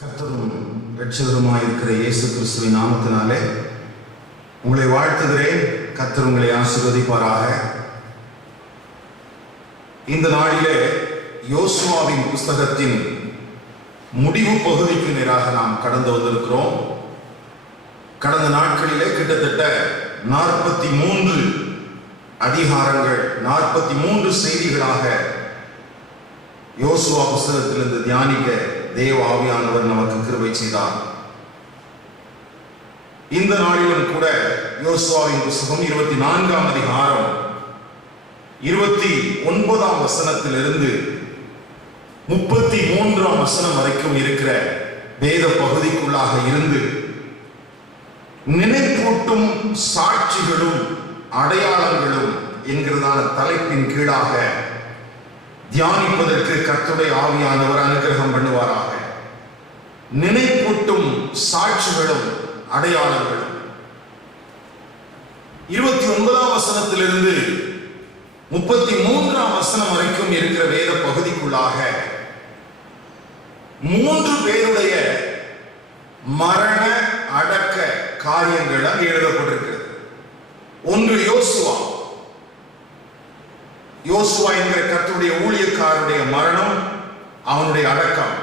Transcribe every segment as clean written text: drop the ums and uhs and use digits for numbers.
கர்த்தரும் இரட்சகருமாயிருக்கிற இயேசு கிறிஸ்துவின் நாமத்தினாலே உங்களை வாழ்த்துகிறேன். கர்த்தர் உங்களை ஆசீர்வதிப்பாராக. இந்த நாளிலே யோசுவாவின் புஸ்தகத்தின் முடிவு பகுதிக்கு நேராக நாம் கடந்து வந்திருக்கிறோம். கடந்த நாட்களிலே கிட்டத்தட்ட 43 அதிகாரங்கள், 43 செய்திகளாக யோசுவா புஸ்தகத்திலிருந்து தியானிக்க தேவ ஆவியானவர் நமக்கு கிருபை செய்தார். இந்த நாளிலும் கூட யோசுவாவின் புஸ்தகம் 24ஆம் அதிகாரம் 29ஆம் வசனத்திலிருந்து 33ஆம் வசனம் வரைக்கும் இருக்கிற வேத பகுதிக்குள்ளாக இருந்து நினைப்பூட்டும் சாட்சிகளும் அடையாளங்களும் என்கிறதான தலைப்பின் கீழாக தியானிப்பதற்கு கர்த்தருடைய ஆவியானவர் அனுகிரகம் பண்ணுவாராக. நினைப்பூட்டும் சாட்சிகளும் அடையாளங்களும் 29ஆம் வசனத்திலிருந்து 33ஆம் வசனம் வரைக்கும் இருக்கிற வேத பகுதிக்குள்ளாக 3 பேருடைய மரண அடக்க காரியங்கள் அங்கு எழுதப்பட்டிருக்கிறது. ஒன்று யோசுவா என்கிற கர்த்தருடைய ஊழியக்காரருடைய மரணம், அவனுடைய அடக்கம்.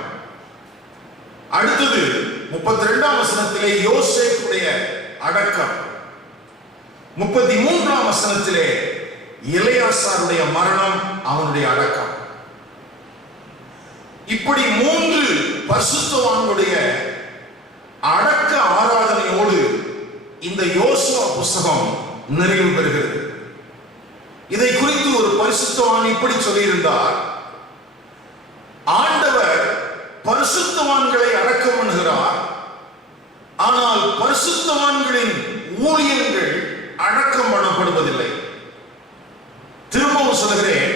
அடுத்தது 32ஆம் வசனத்திலே யோசேப்புடைய அடக்கம். 33ஆம் வசனத்திலே எலியாசாருடைய மரணம், அவனுடைய அடக்கம். இப்படி 3 பரிசுத்தவான்களுடைய அடக்க ஆராதனையோடு இந்த யோசுவா புஸ்தகம் நிறைவு பெறுகிறது. இதை குறித்து ஒரு பரிசுத்தவான் இப்படி சொல்லியிருந்தார்: ஆண்டவர் பரிசுத்தவான்களை அடக்கம் பண்ணுகிறார், ஆனால் பரிசுத்தவான்களின் ஊழியங்கள் அடக்கம் பண்ணப்படுவதில்லை. திரும்பவும் சொல்கிறேன்,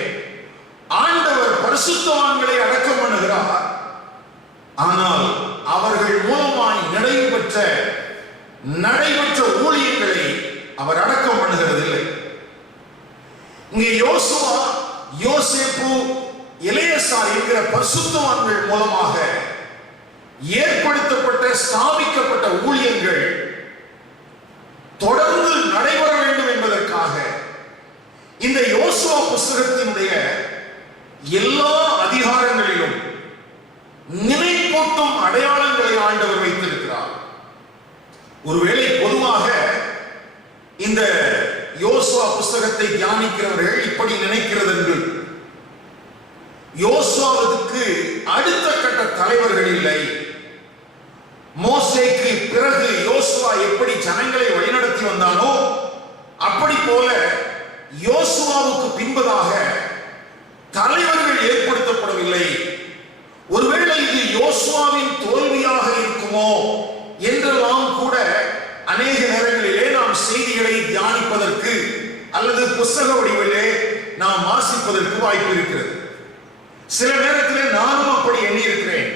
ஆண்டவர் பரிசுத்தவான்களை அடக்கம் பண்ணுகிறார், ஆனால் அவர்கள் மூலமாய் நடைபெற்ற ஊழியங்களை அவர் அடக்கம் பண்ணுகிறதில்லை. இங்கே யோசுவா, யோசேப்பு, எலியாசார் என்கிற பரிசுத்தவான்கள் மூலமாக ஏற்படுத்தப்பட்ட ஸ்தாபிக்கப்பட்ட ஊழியங்கள் தொடர்ந்து நடைபெற வேண்டும் என்பதற்காக இந்த யோசுவா புஸ்தகத்தினுடைய எல்லா அதிகாரங்களிலும் நினைப்பூட்டும் அடையாளங்களை ஆண்டவர் வைத்திருக்கிறார். ஒருவேளை பொதுவாக இந்த யோசுவா புஸ்தகத்தை தியானிக்கிறவர்கள் இப்படி நினைக்கிறது என்று: யோசுவாவுக்கு அடுத்த கட்ட தலைவர்கள் இல்லை. மோசேக்கு பிறகு யோசுவா எப்படி ஜனங்களை வழிநடத்தி வந்தானோ அப்படி போல யோசுவாவுக்கு பின்பதாக தலைவர்கள் ஏற்படுத்தப்படவில்லை. ஒருவேளை இது யோசுவாவின் தோல்வியாக இருக்குமோ என்றெல்லாம் கூட அநேக நேரங்களிலே நாம் செய்திகளை தியானிப்பதற்கு அல்லது புஸ்தக வடிவிலே நாம் வாசிப்பதற்கு வாய்ப்பு இருக்கிறது. சில நேரத்திலே நானும் அப்படி எண்ணி இருக்கிறேன்.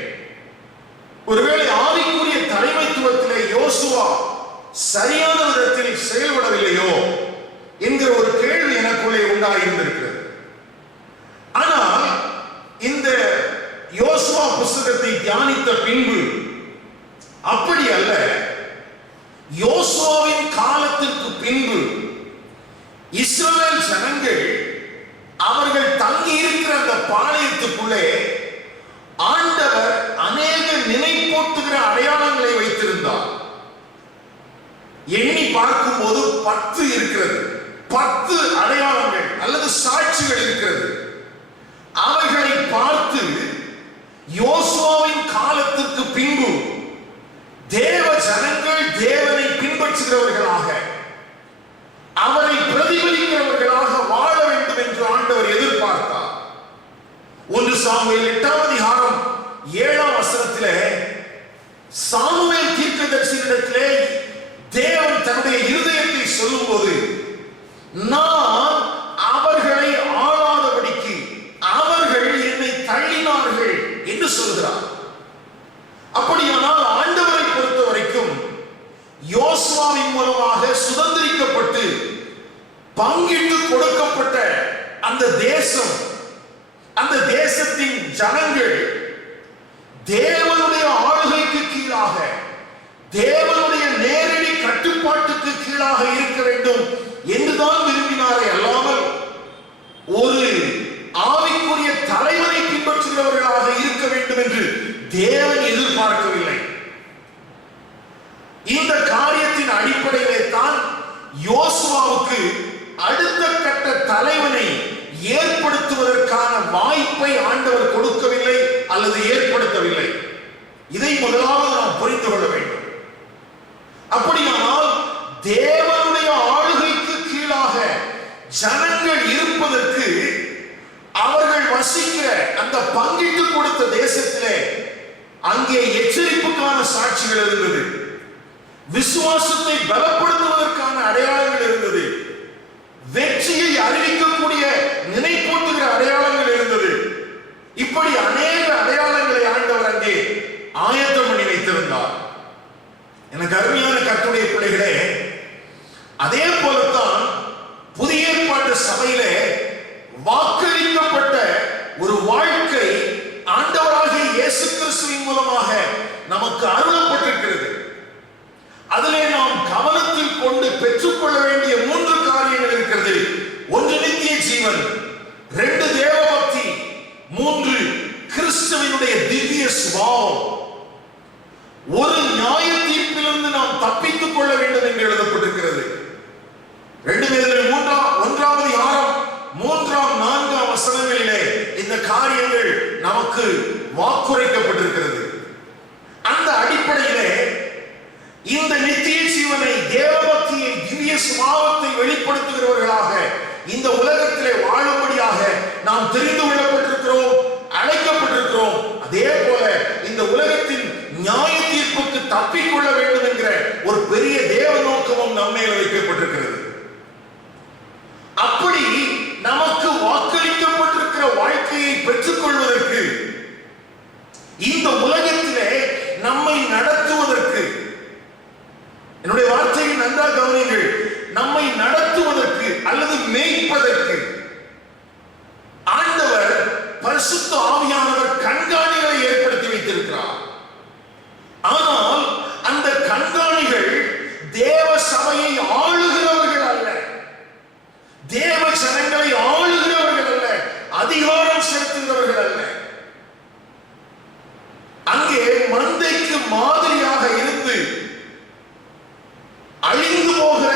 ஒருவேளை ஆவிக்குரிய தலைமைத்துவத்திலே யோசுவா சரியான விதத்தில் செயல்படவில்லையோ என்கிற ஒரு கேள்வி எனக்குள்ளே உண்டாயிருந்திருக்கிறது. ஆனால் இந்த யோசுவா புஸ்தகத்தை தியானித்த பின்பு அப்படி அல்ல. யோசுவாவின் காலத்திற்கு பின்பு இஸ்ரவேல் ஜனங்கள் அவர்கள் தங்கி இருக்கிற அந்த பாளையத்துக்குள்ளே ஆண்டவர் அநேக நினைப்பூட்டுகிற அடையாளங்களை வைத்திருந்தார். எண்ணி பார்க்கும் போது 10 இருக்கிறது. 10 அடையாளங்கள் அல்லது சாட்சிகள் இருக்கிறது. அவைகளை பார்த்து யோசுவாவின் காலத்திற்கு பின்பு தேவ ஜனங்கள் தேவனை பின்பற்றுகிறவர்களாக, அவரை பிரதிபலிக்கிறவர்களாக வாழ வேண்டும் என்று ஆண்டவர் எதிர்பார்த்தார். 1 சாமுவேல் 8ஆம் அதிகாரம் 7ஆம் வசனத்திலே சாமுவேல் தீர்க்கதரிசியிடத்திலே தேவன் தன்னுடைய இருதயத்தை சொல்லும்போது, நான் அவர்களை ஆளாதபடிக்கு அவர்கள் என்னை தள்ளினார்கள் என்று சொல்கிறார். அப்படியானால் ஆண்டவரை பொறுத்த வரைக்கும் யோசுவாவின் மூலமாக சுதந்திரிக்கப்பட்டு பங்கிட்டு கொடுக்கப்பட்ட அந்த தேசம், அந்த தேசத்தின் ஜனங்கள் தேவனுடைய ஆளுகை தேவனுடைய நேரடி கட்டுப்பாட்டுக்கு கீழாக இருக்க வேண்டும் என்றுதான் விரும்பினாரே அல்லாமல் ஒரு ஆவிக்குரிய தலைவனை பின்பற்றுகிறவர்களாக இருக்க வேண்டும் என்று தேவன் எதிர்பார்க்கவில்லை. இந்த காரியத்தின் அடிப்படையிலே தான் யோசுவாவுக்கு அடுத்த கட்ட தலைவனை ஏற்படுத்துவதற்கான வாய்ப்பை ஆண்டவர் கொடுக்கவில்லை அல்லது ஏற்படுத்தவில்லை. இதை முதலாவது நாம் புரிந்து கொள்ள வேண்டும். அப்படியானால் தேவனுடைய ஆளுகைக்கு கீழாக ஜனங்கள் இருப்பதற்கு அவர்கள் வசிக்கிற அந்த பங்கிட்டு கொடுத்த தேசத்திலே அங்கே எச்சரிப்புக்கான சாட்சிகள் இருந்தது, விசுவாசத்தை பலப்படுத்துவதற்கான அடையாளங்கள் இருந்தது, வெற்றியை அறிவிக்கக்கூடிய நினைப்பூட்டுகிற அடையாளங்கள் இருந்தது. இப்படி அநேக அடையாளங்களை ஆண்டவர் அங்கே ஆயத்தம் பண்ணி வைத்திருந்தார். எனக்கு அருமையான கர்த்தருடைய பிள்ளைகளே, அதே போலத்தான் புதிய ஏற்பாட்டு சபையிலே வாக்களிக்கப்பட்ட ஒரு வாழ்க்கை ஆண்டவராகிய இயேசு கிறிஸ்துவின் மூலமாக நமக்கு அருளப்பட்டிருக்கிறது. அதிலே நாம் கவனத்தில் கொண்டு பெற்றுக்கொள்ள வேண்டிய 3 காரியங்கள் இருக்கிறது. 1 நித்திய ஜீவன், 2 தேவபக்தி, 3 கிறிஸ்துவினுடைய திவ்ய சுபாவம். ஒரு நியாய தீர்ப்பிலிருந்து நாம் தப்பித்துக் கொள்ள வேண்டும் என்று எழுதப்பட்டிருக்கிறது. 2 பேதுரு 1வது 3ஆம் 4ஆம் வசனங்களிலே இந்த காரியங்கள் நமக்கு வாக்குரைக்கப்பட்டிருக்கிறது. அந்த அடிப்படையிலே இந்த நித்திய ஜீவனை, தேவபக்தியை, திவ்ய சுபாவத்தை வெளிப்படுத்துகிறவர்களாக இந்த உலகத்திலே வாழும்படியாக நாம் தெரிந்து கொள்ளப்பட்டிருக்கிறோம், அழைக்கப்பட்டிருக்கிறோம். அதே போல இந்த உலகத்தின் நியாய தீர்ப்புக்கு தப்பிக்கொள்ள வேண்டும் என்கிற ஒரு பெரிய தேவ நோக்கமும் நம்மேல் வைக்கப்பட்டிருக்கிறது. அப்படி நமக்கு வாக்களிக்கப்பட்டிருக்கிற வாழ்க்கையை பெற்றுக் கொள்வதற்கு, இந்த உலகத்திலே நம்மை நடத்துவதற்கு, என்னுடைய வார்த்தையை நன்றாக கவனியுங்கள், நம்மை நடத்துவதற்கு அல்லது மேய்ப்பதற்கு ஆண்டவர் பரிசுத்த ஆவியானவர் கண்காணிகளை ஏற்படுத்தி வைத்திருக்கிறார். ஆனால் அந்த கண்காணிகள் தேவ சபையை ஆளுகிறவர்கள் அல்ல, தேவ ஜனங்களை ஆளுகிறவர்கள் அல்ல, அதிகாரம் செலுத்துகிறவர்கள் அல்ல. அங்கே மந்தைக்கு மாதிரியாக இருந்து அழிந்து போகிற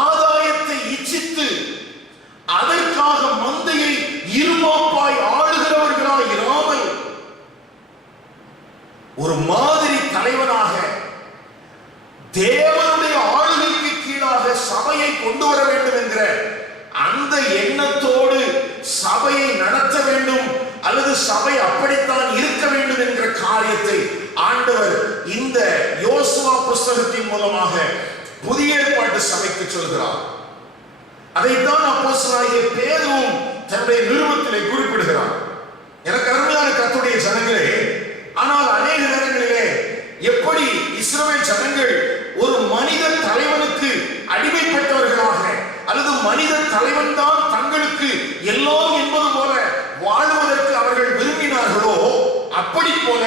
ஆதாயத்தை இச்சித்து அதற்காக மந்தையை இருமாப்பாய் ஆளுகிறவர்களாய் இராமல் ஒரு மாதிரி தலைவனாக தேவனுடைய ஆளுகைக்கு கீழாக சபையை கொண்டு வர வேண்டும் என்கிற அந்த எண்ணத்தோடு சபையை நடத்த வேண்டும் அல்லது சபை அப்படித்தான் இருக்க வேண்டும் என்கிற காரியத்தை ஆண்டவர் இந்த யோசுவா புஸ்தகத்தின் மூலமாக புதிய ஏற்பாட்டு சபைக்கு சொல்கிறார். அதைத்தான் அப்போஸ்தலனாகிய பேதுருவும் தன்னுடைய நிருபத்திலே குறிப்பிடுகிறார். எனக்கு அருமையான கர்த்தருடைய ஜனங்களே, ஆனால் அநேக நேரங்களிலே எப்படி இஸ்ரவேல் ஜனங்கள் ஒரு மனித தலைவனுக்கு அடிமைப்பட்டவர்களாக அல்லது மனித தலைவன் தான் தங்களுக்கு எல்லாம் என்பது போல வாழ்வதற்கு அவர்கள் விரும்பினார்களோ, அப்படி போல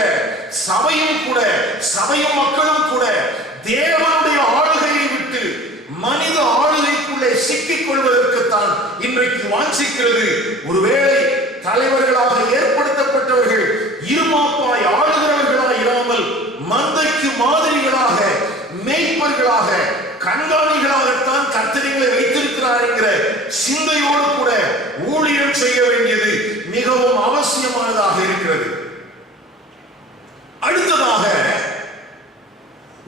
சபையும் கூட, சபையும் மக்களும் கூட தேவனுடைய ஆளுகையை விட்டு மனித ஆளுகைக்குள்ளே சிக்கிக் கொள்வதற்குத்தான் இன்றைக்கு வாஞ்சிக்கிறது. ஒருவேளை தலைவர்களாக ஏற்படுத்தப்பட்டவர்கள் இருமாப்பாய் ஆளுகிறவர்களாக இராமல் மந்தைக்கு மாதிரிகளாக, மேய்ப்பர்களாக, கண்காணிகளாகத்தான் கர்த்தரை வைத்திருக்கிறார் என்கிற சிந்தையோடு கூட ஊழியம் செய்ய வேண்டியது மிகவும் அவசியமானதாக இருக்கிறது. அடுத்ததாக,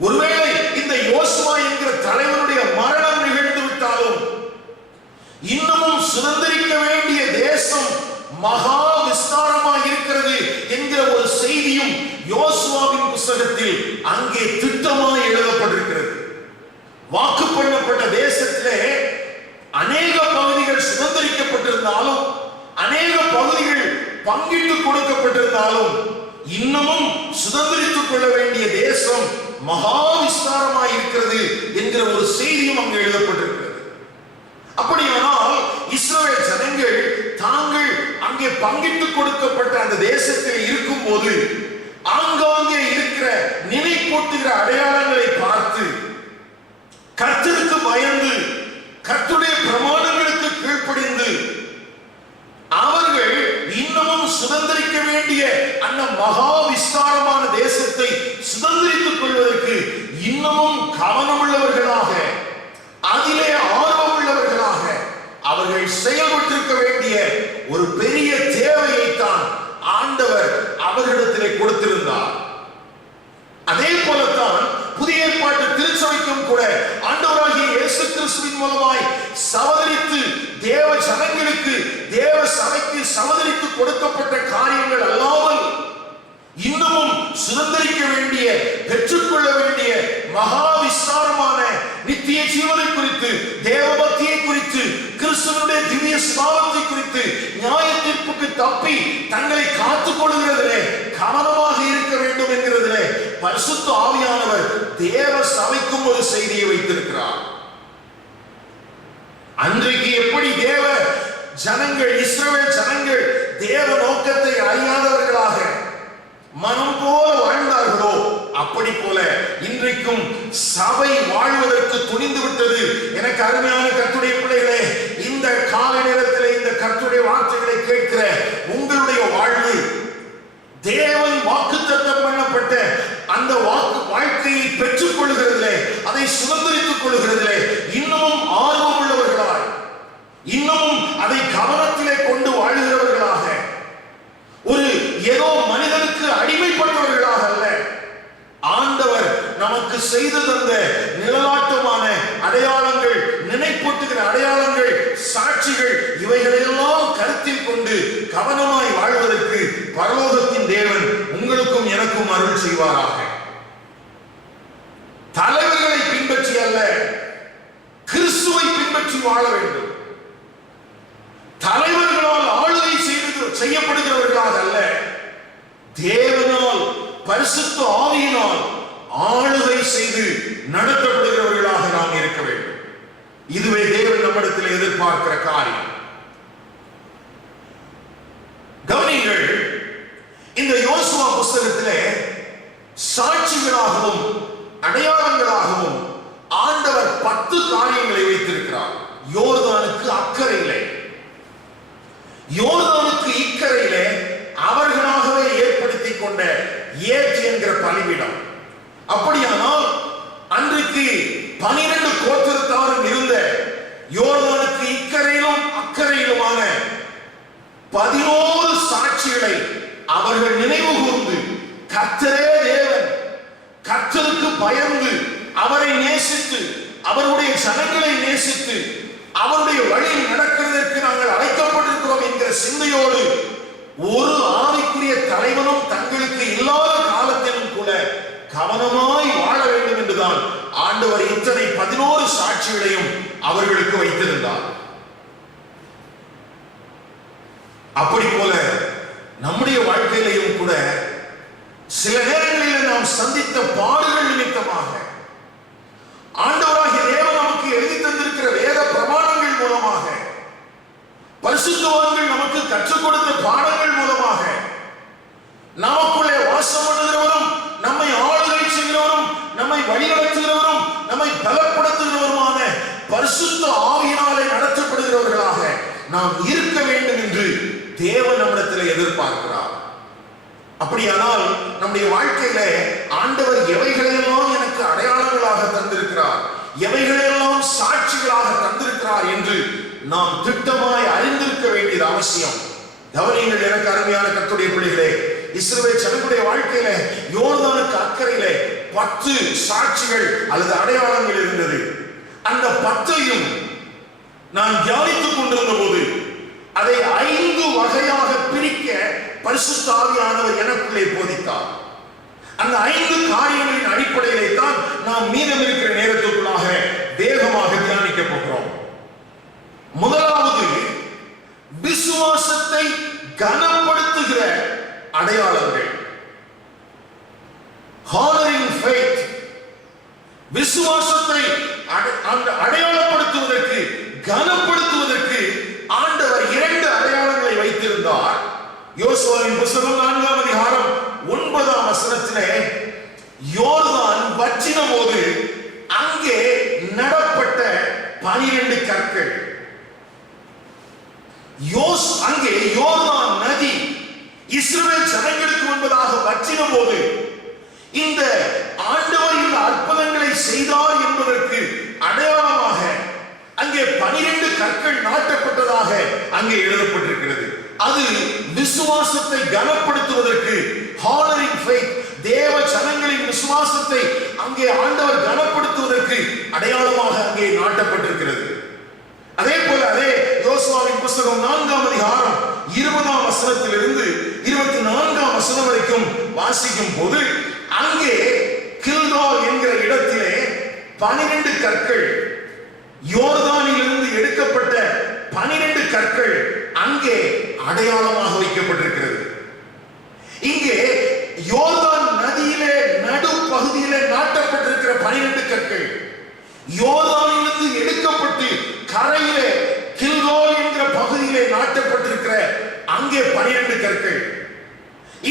ஒருவேளை இந்த யோசுவா என்கிற தலைவனுடைய மரணம் நிகழ்ந்து விட்டாலும் இன்னமும் சுதந்திரிக்க வேண்டிய தேசம் மகா விஸ்தாரமாக இருக்கிறது என்கிற ஒரு செய்தியும் யோசுவாவின் புத்தகத்தில் அங்கே திட்டமாக எழுதப்பட்டிருக்கிறது. வாக்கு பண்ணப்பட்ட தேசத்திலே அநேக பகுதிகள் சுதந்திரிக்கப்பட்டிருந்தாலும், அநேக பகுதிகள் பங்கிட்டு கொடுக்கப்பட்டிருந்தாலும், இன்னமும் சுதந்திரித்துக் கொள்ள வேண்டிய தேசம் மகா விஸ்தாரமாக இருக்கிறது என்கிற ஒரு செய்தியும் அங்கு எழுதப்பட்டிருக்கிறது. அப்படியானால் இஸ்ரவேல் ஜனங்கள் தாங்கள் அங்கே பங்கிட்டு கொடுக்கப்பட்ட அந்த தேசத்தில் இருக்கும் போது ஆங்காங்கே இருக்கிற நினைப்பு சுதந்திரிக்க வேண்டிய அந்த மகா விஸ்தாரமான தேசத்தை சுதந்திரித்துக் கொள்வதற்கு இன்னமும் கவனமுள்ளவர்களாக, அதிலே ஆர்வம் உள்ளவர்களாக அவர்கள் செயல்பட்டிருக்க வேண்டிய ஒரு பெரிய தேவையைத்தான் ஆண்டவர் அவர்களிடத்திலே கொடுத்திருந்தார். அதே போலத்தான் புதிய ஏற்பாட்டு திருச்சபைக்கும் கூட ஆண்டவராகிய இயேசு கிறிஸ்துவின் மூலமாய் சவதரித்து தேவ ஜனங்களுக்கு, தேவ சபைக்கு சவதரித்து கொடுக்கப்பட்ட காரியங்கள் அல்லாமல் இன்னமும் சுதந்திரிக்க வேண்டிய, பெற்றுக்கொள்ள வேண்டிய மகா விஸ்தாரமான நித்திய ஜீவனை குறித்து, தேவ பக்தியை குறித்து, கிறிஸ்துவனுடைய திவ்ய சுபாவத்தை குறித்து, நியாய தீர்ப்புக்கு தப்பி தங்களை காத்துக் கொள்கிறதிலே கவனமாக இருக்க வேண்டும் என்கிறதிலே பரிசுத்த ஆவியானவர் தேவ சபைக்கும் ஒரு செய்தியை வைத்திருக்கிறார். அன்றைக்கு எப்படி தேவ ஜனங்கள், இஸ்ரவேல் ஜனங்கள் தேவ நோக்கத்தை அறியாதவர்களாக மனம் போல வாழ்ந்தார்களோ, அப்படி போல இன்றைக்கும் சபை வாழ்வதற்கு துணிந்து விட்டது. எனக்கு அருமையான கர்த்தருடைய பிள்ளைகளே, இந்த கால நேரத்தில் இந்த கர்த்தருடைய வார்த்தைகளை கேட்கிற உங்களுடைய வாழ்வு தேவன் வாக்குத்தத்தம் பண்ணப்பட்ட அந்த வாழ்க்கையை பெற்றுக் கொள்கிறதிலே, அதை சுதந்திரித்துக் கொள்கிறதிலே இன்னமும் ஆர்வம் உள்ளவர்களாய், இன்னமும் அதை கவனத்திலே கொண்டு வாழ்கிறவர்களாக, ஒரு ஏதோ மனிதனுக்கு அடிமைப்பட்டவர்களாக அல்ல, ஆண்டவர் நமக்கு செய்து தந்த நிழலாட்டமான அடையாளங்கள், நினைப்பூட்டுகிற அடையாளங்கள், சாட்சிகள், இவைகளெல்லாம் கருத்தில் கொண்டு கவனமாய் வாழ்வதற்கு பரலோகத்தின் தேவன் உங்களுக்கும் எனக்கும் அருள் செய்வாராக. தலைவர்களை பின்பற்றி அல்ல, கிறிஸ்துவை பின்பற்றி வாழ வேண்டும். தலைவர்களால் ஆளுகை செய்யப்படுகிறவர்களாக அல்ல, தேவனால், பரிசுத்த ஆவியினால் ஆளுகை செய்து நடத்தப்படுகிறவர்களாக நாம் இருக்க வேண்டும். இதுவே தேவன் நம்மிடத்தில் எதிர்பார்க்கிற காரியம். கவனிங்கள், இந்த யோசுவா புஸ்தகத்திலே சாட்சிகளாகவும் அடையாளங்களாகவும் ஆண்டவர் 10 காரியங்களை வைத்திருக்கிறார். யோர்தானுக்கு அக்கறையிலே, யோர்தானுக்கு இக்கரையிலே அவர்களாகவே ஏற்படுத்திக் கொண்ட ஏத் என்கிற பலிபீடம். அப்படியானால் அன்றைக்கு 12 கோத்திரத்தாரும் இருந்த யோர்தானுக்கு இக்கரையிலும் அக்கறையிலுமான 11 சாட்சிகளை அவர்கள் நினைவு கூர்ந்து, கர்த்தரே தேவன், கர்த்தருக்கு பயந்து, அவரை நேசித்து, அவருடைய ஜனங்களை நேசித்து, அவருடைய வழியில் நடக்கிறதற்கு நாங்கள் அழைக்கப்பட்டிருக்கிறோம் என்கிற சிந்தையோடு ஒரு ஆவிக்குரிய தலைவனும் தங்களுக்கு இல்லாத காலத்திலும் கூட கவனமாய் வாழ வேண்டும் என்றுதான் ஆண்டவர் இத்தனை 11 சாட்சிகளையும் அவர்களுக்கு வைத்திருந்தார். அப்படி போல நம்முடைய வாழ்க்கையிலையும் கூட சில நேரங்களில் நாம் சந்தித்த பாடுகள் நிமித்தமாக ஆண்டவராகிய தேவன் நமக்கு எழுதி தந்திருக்கிற வேத பிரமாணங்கள் மூலமாக, பரிசுத்தவான்கள் நமக்கு கற்றுக் கொடுத்த பாடங்கள் மூலமாக, நமக்குள்ளே வாசம் பண்ணுகிறவரும், நம்மை ஆளுகை செய்கிறவரும், நம்மை வழிநடத்துகிறவரும், நம்மை பலப்படுத்துகிறவருமான பரிசுத்த ஆவியினாலே நடத்தப்படுகிறவர்களாக நாம் இருக்க வேண்டும் என்று தேவன் நம்மிடத்தில் எதிர்பார்க்கிறார். அப்படியானால் நம்முடைய வாழ்க்கையில ஆண்டவர் எவைகளெல்லாம் எனக்கு அடையாளங்களாக தந்திருக்கிறார், எவைகளெல்லாம் சாட்சிகளாக தந்திருக்கிறார் என்று நாம் திட்டமாய் அறிந்திருக்க வேண்டியது அவசியம். கவனிங்கள், எனக்கு அருமையான கர்த்தருடைய பிள்ளைகளே, இஸ்ரவேல் ஜனங்களுடைய வாழ்க்கையில யோர்தானுக்கு அக்கறையிலே 10 சாட்சிகள் அல்லது அடையாளங்கள் இருந்தது. அந்த 10ஐயும் நான் தியானித்துக் கொண்டிருந்த போது அதை 5 வகையாக பிரிக்க பரிசுத்த ஆவியானவர் எனக்குள்ளே போதித்தார். அந்த 5 காரியங்களின் அடிப்படையிலே தான் நாம் மீதம் இருக்கிற நேரத்துக்குள்ளாக வேகமாக தியானிக்க போகிறோம். முதலாவது, விசுவாசத்தை கனப்படுத்துகிற அடையாளங்கள். Honouring faith. விசுவாசத்தை அடையாளப்படுத்துவதற்கு, கனப்படுத்துவதற்கு ஆண்டவர் 2 அடையாளங்களை வைத்திருந்தார். யோசுவாவின் புத்தகம் 4ஆம் அதிகாரம் 9ஆம் வசனத்திலே யோர்தான் வற்றின போது அங்கே நடப்பட்ட 12 கற்கள். அங்கே யோர்தான் நதி இஸ்ரவேல் ஜனங்களுக்கு முன்பதாக வற்றின போது இந்த ஆண்டவர் இந்த அற்புதங்களை செய்தார் என்பதற்கு அடையாளமாக அங்கே 12 கற்கள் நாட்டப்பட்டதாக அங்கே எழுதப்பட்டிருக்கிறது. அது விசுவாசத்தை கனப்படுத்துவதற்கு, ஹானரிங் ஃபெய்த், தேவ ஜனங்களின் விசுவாசத்தை அங்கே ஆண்டவர் கனப்படுத்துவதற்கு அடையாளமாக அங்கே நாட்டப்பட்டிருக்கிறது. அதே போல அதே யோசுவாவின் புத்தகம் 4ஆம் அதிகாரம் 20ஆம் வசனத்திலிருந்து 24ஆம் வசனம் வரைக்கும் வாசிக்கும் போது அங்கே கில்கால் என்கிற இடத்திலே 12 கற்கள், யோர்தானிலிருந்து எடுக்கப்பட்ட 12 கற்கள் அங்கே அடையாளமாக வைக்கப்பட்டிருக்கிறது. இங்கே யோர்தான் நதியிலே நடு பகுதியிலே நாட்டப்பட்டிருக்கிற 12 கற்கள் யோர்தானிலிருந்து எடுக்கப்பட்டு கரையிலே கில்கால் என்கிற பகுதியிலே நாட்டப்பட்டிருக்கிற அங்கே 12 கற்கள்.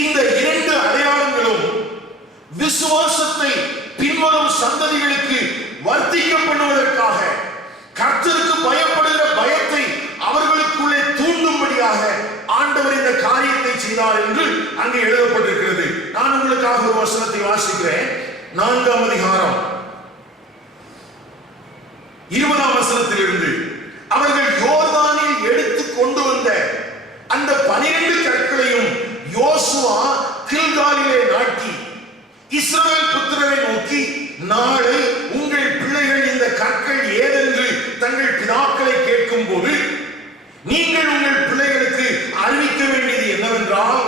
இந்த 2 அடையாளங்களும் விசுவாசத்தை பின்வரும் சந்ததிகளுக்கு வர்த்திக்கப்படுவதற்காக, கர்த்தருக்கு பயப்படுகிற பயத்தை அவர்களுக்குள்ளே தூண்டும்படியாக ஆண்டவர் இந்த காரியத்தை செய்தார் என்று அங்கே எழுதப்பட்டிருக்கிறது. நான் உங்களுக்காக ஒரு வசனத்தை வாசிக்கிறேன். 4ஆம் அதிகாரம் 20ஆம் வசனத்திலிருந்து, அவர்கள் யோர்தானில் எடுத்து கொண்டு வந்த அந்த 12 கற்களையும் யோசுவா கில்காலிலே நாட்டி இஸ்ரவேல் புத்திரரை நோக்கி, நாளை உங்கள் பிள்ளைகள் இந்த கற்கள் ஏதென்று தங்கள் பிதாக்களை கேட்கும் போது நீங்கள் உங்கள் பிள்ளைகளுக்கு அறிவிக்க வேண்டியது என்னவென்றால்,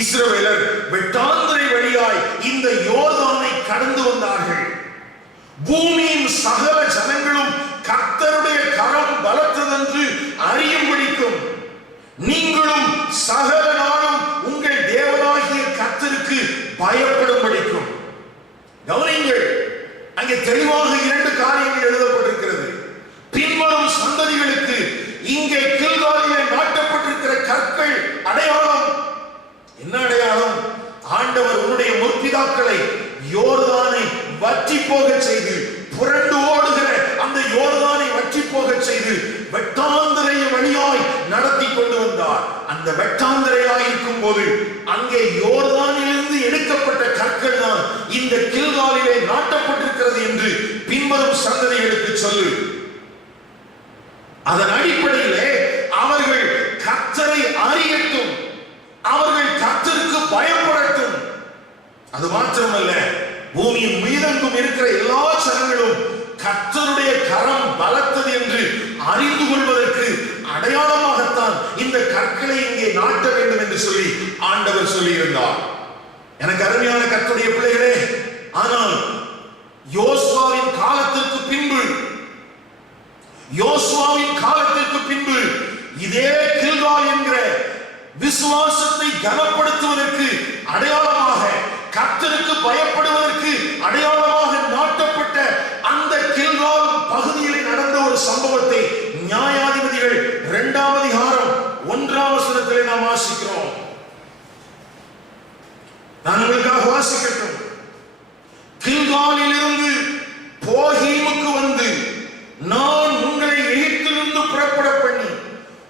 இஸ்ரவேலர் வெட்டாந்தரை வழியாய் இந்த யோர்தானை கடந்து வந்தார்கள். பூமியின் சகல ஜனங்களும் கர்த்தருடைய கரம் பலத்ததென்று அறியும்படிக்கும் நீங்களும் சகல நாளும் உங்கள் தேவனாகிய கர்த்தருக்கு பயப்படும்படிக்கும். கவனிங்கள், அங்கே தெளிவாக 2 காரியங்கள் எழுதப்பட்டிருக்கிறது. பின்வரும் சந்ததிகளுக்கு இங்கே கில்காலிலே நாட்டப்பட்டிருக்கிற கற்கள் அடையாளம். என்ன அடையாளம்? ஆண்டவர் உன்னுடைய முற்பிதாக்களை யோர்தானை வற்றி போக செய்து, புரண்டு ஓடுகிற அந்த யோர்தானை வற்றி போக செய்து வெட்டாந்தரை வழியாய் நடத்தி கொண்டு வந்தார். அந்த வெட்டாந்தரையாய் இருக்கும் போது அங்கே யோர்தானிலிருந்து எடுக்கப்பட்ட கற்கள் தான் இந்த கில்காலிலே நாட்டப்பட்டிருக்கிறது என்று பின்வரும் சந்ததிகளுக்கு சொல்லு. அதன் அடிப்படையிலே அவர்கள் கர்த்தரை அறியட்டும், அவர்கள் கர்த்தருக்கு பயப்படட்டும். அது மாத்திரமல்ல, பூமியின் மீதெங்கும் இருக்கிற எல்லா ஜனங்களும் கர்த்தருடைய கரம் பலத்தது என்று அறிந்து கொள்வதற்கு அடையாளமாகத்தான் இந்த கற்களை இங்கே நாட்ட வேண்டும் என்று சொல்லி ஆண்டவர் சொல்லியிருந்தார். எனக்கு அருமையான கர்த்தருடைய பிள்ளைகளே, ஆனால் யோசுவாவின் காலத்திற்கு பின்பு இதே கில்கால் என்கிற விசுவாசத்தை கனப்படுத்துவதற்கு அடையாளமாக, கர்த்தருக்கு பயப்படுவதற்கு அடையாளமாக நாட்டப்பட்ட அந்த கில்கால் பகுதியில் நடந்த ஒரு சம்பவத்தை நியாயாதிபதிகள் 2ஆம் அதிகாரம் 1ஆம் வசனத்திலே நாம் வாசிக்கிறோம். நான் உங்களுக்காக வாசிக்கட்டும். கில்காலிலிருந்து போகீமுக்கு வந்து நான் உங்களை எகிப்திலிருந்து புறப்பட பண்ணி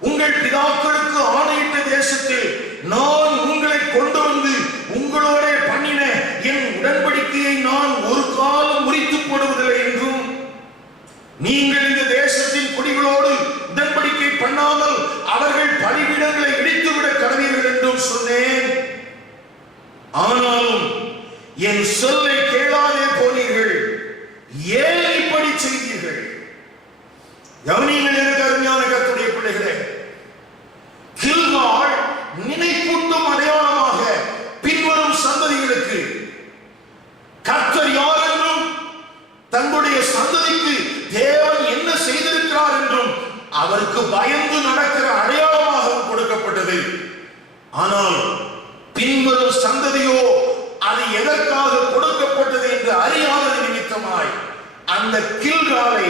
உங்கள் பிதாக்களுக்கு ஆணையிட்ட தேசத்தில் நான் உங்களை கொண்டு வந்து உங்களோட பண்ணின என் உடன்படிக்கையை நான் ஒரு காலம் முறித்து போடுவதில்லை என்றும், நீங்கள் இந்த தேசத்தின் குடிகளோடு உடன்படிக்கை பண்ணாமல் அவர்கள் பலிபீடங்களை இடித்துவிட கடவீர்கள் என்றும் சொன்னேன். ஆனாலும் என் சொல்லை கேளாதே போனீர்கள். ஏன் இப்படி செய்தீர்கள்? கவனியுங்கள் எனக்கு அருமையான கர்த்தருடைய பிள்ளைகளே, கில்கால் நினைப்பூட்டும் அடையாளமாக பின்வரும் சந்ததிகளுக்கு கர்த்தர் யார் என்றும் தங்களுடைய சந்ததிக்கு தேவன் என்ன செய்திருக்கிறார் என்றும் அவருக்கு பயந்து நடக்கிற அடையாளமாக கொடுக்கப்பட்டது. ஆனால் பின்வரும் சந்ததியோ அது எதற்காக கொடுக்கப்பட்டது என்று அறியாதது நிமித்தமாய் அந்த கில்காலை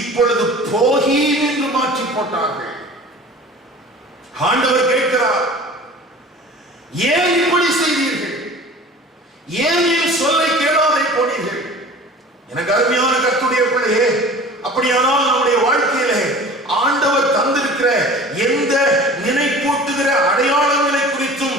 இப்பொழுது போகீம் என்று மாற்றி போட்டார்கள். ஆண்டவர் கேட்கிறார், ஏன் இப்படி செய்தீர்கள்? ஏன் என் சொல்லை கேளாதே போனீர்கள்? எனக்கு அருமையான கர்த்தருடைய பிள்ளையே, அப்படியானால் நம்முடைய வாழ்க்கையிலே ஆண்டவர் தந்திருக்கிற எந்த நினைப்பூட்டுகிற அடையாளங்களை குறித்தும்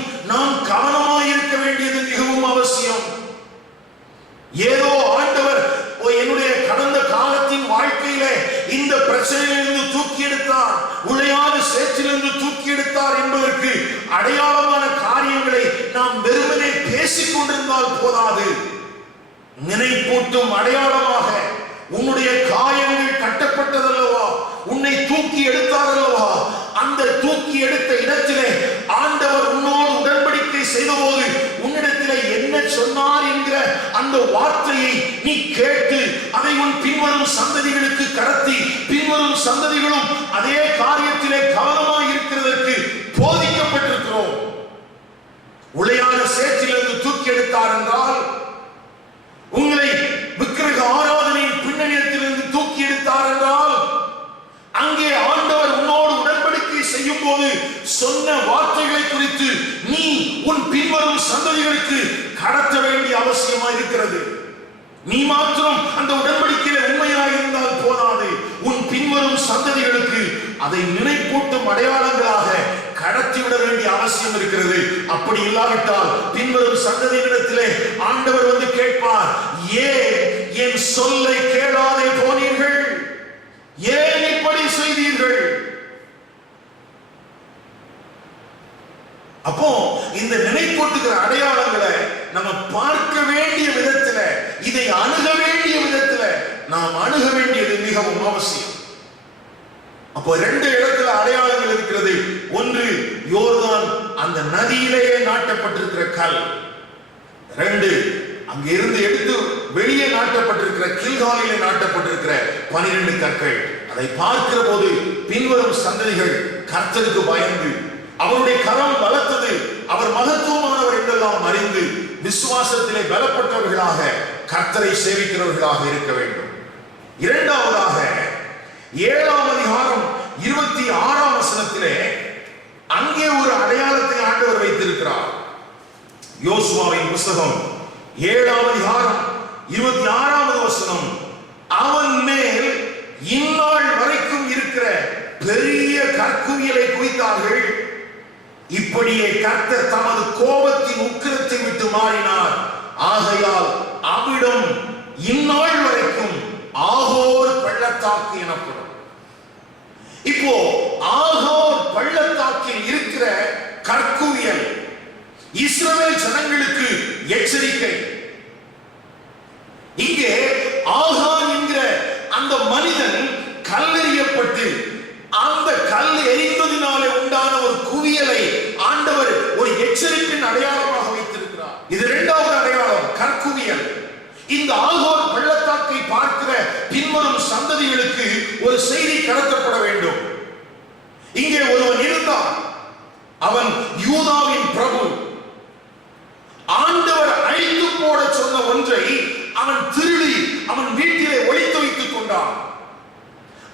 நாம் வெறுமனே பேசிக் கொண்டிருந்தால் போதாது. நினைப்பூட்டும் அடையாளமாக உன்னுடைய காயங்கள் கட்டப்பட்டதல்லவா, உன்னை தூக்கி எடுத்தார் அல்லவா, அந்த தூக்கி எடுத்த இடத்திலே ஆண்டவர் உன்னோடு உடன்படிக்கை செய்தபோது உன்னிடத்திலே என்ன சொன்னார் என்கிற அந்த வார்த்தையை நீ கேட்டு அதை உன் பின்வரும் சந்ததிகளுக்கு கடத்தி பின்வரும் சந்ததிகளும் அதே காரியத்திலே கவனமாய் இருக்கிறதற்கு போதிக்கப்பட்டிருக்கிறோம். உளையான சேற்றிலிருந்து தூக்கி எடுத்தார் என்றால் உங்களை விக்கிரக ஆராதனையின் பின்னணியத்திலிருந்து தூக்கி எடுத்தார் என்றால் அங்கே ஆண்டவர் உன்னோடு உடன்படிக்கை செய்யும் போது சொன்ன வார்த்தைகளை குறித்து நீ உன் பின்வரும் சந்ததிகளுக்கு கடத்த வேண்டிய அவசியமாக இருக்கிறது. நீ மாத்திரம் அந்த உடன்படிக்கையில உண்மையாக இருந்தால் போதாது, உன் பின்வரும் சந்ததிகளுக்கு அதை நினைப்பூட்டும் அடையாளங்களாக கடத்திவிட வேண்டிய அவசியம் இருக்கிறது. அப்படி இல்லாவிட்டால் பின்வரும் சந்ததியிடத்திலே ஆண்டவர் வந்து கேட்பார், ஏன் என் சொல்லை கேளாதே போனீர்கள், ஏன் இப்படி செய்தீர்கள்? அப்போ இந்த நினைப்பூட்டுகிற அடையாளங்களை நம்ம பார்க்க வேண்டிய விதத்துல, இதை அணுக வேண்டிய விதத்துல நாம் அணுக வேண்டியது மிகவும் அவசியம். அப்போ ரெண்டு இடத்துல அடையாளங்கள் இருக்கிறது. ஒன்று யோர்தான் அந்த நதியிலேயே நாட்டப்பட்டிருக்கிற கல், ரெண்டு அங்கிருந்து எடுத்து வெளியே நாட்டப்பட்டிருக்கிற கில்காலிலே நாட்டப்பட்டிருக்கிற 12 கற்கள். அதை பார்க்கிற போது பின்வரும் சந்ததிகள் கர்த்தருக்கு பயந்து அவருடைய கரம் பலத்தது, அவர் மகத்துவமானவர் என்றெல்லாம் அறிந்து விசுவாசத்திலே பலப்பட்டவர்களாக கர்த்தரை சேவிக்கிறவர்களாக இருக்க வேண்டும். இரண்டாவதாக 7ஆம் அதிகாரம் 26ஆம் வசனத்திலே அங்கே ஒரு அடையாளத்தை ஆண்டவர் வைத்திருக்கிறார். யோசுவாவின் புத்தகம் 7ஆம் அதிகாரம் 26வது வசனம், அவன் மேல் இந்நாள் வரைக்கும் இருக்கிற பெரிய கற்குவியலை குறித்தார்கள். இப்படியே கர்த்தர் தமது கோபத்தின் உக்கிரத்தை விட்டு மாறினார், ஆகையால் அவ்விடம் இந்நாள் வரைக்கும் ஆகோர் பள்ளத்தாக்கு எனப்படும். இப்போ ஆகோர் பள்ளத்தாக்கில் இருக்கிற கற்குவியல் இஸ்ரவேல் ஜனங்களுக்கு எச்சரிக்கை. இங்கே ஆகான் என்கிற அந்த மனிதன் கல்லெறியப்பட்டு அந்த கல் எரிந்ததினாலே உண்டான ஒரு குவியலை ஆண்டவர் ஒரு எச்சரிப்பின் அடையாளமாக வைத்திருக்கிறார். இது இரண்டாவது அடையாளம், கற்குவியல். இந்த ஆகோர் பள்ளத்தாக்கை பார்க்கிற பின்வரும் சந்ததிகளுக்கு ஒரு செய்தி கடத்தப்பட வேண்டும். இங்கே ஒருவன் இருந்தான், அவன் யூதாவின் பிரபு. ஆண்டவர் அழித்து போட சொன்ன ஒன்றை அவன் திருடி அவன் வீட்டிலே ஒளித்து வைத்துக் கொண்டான்.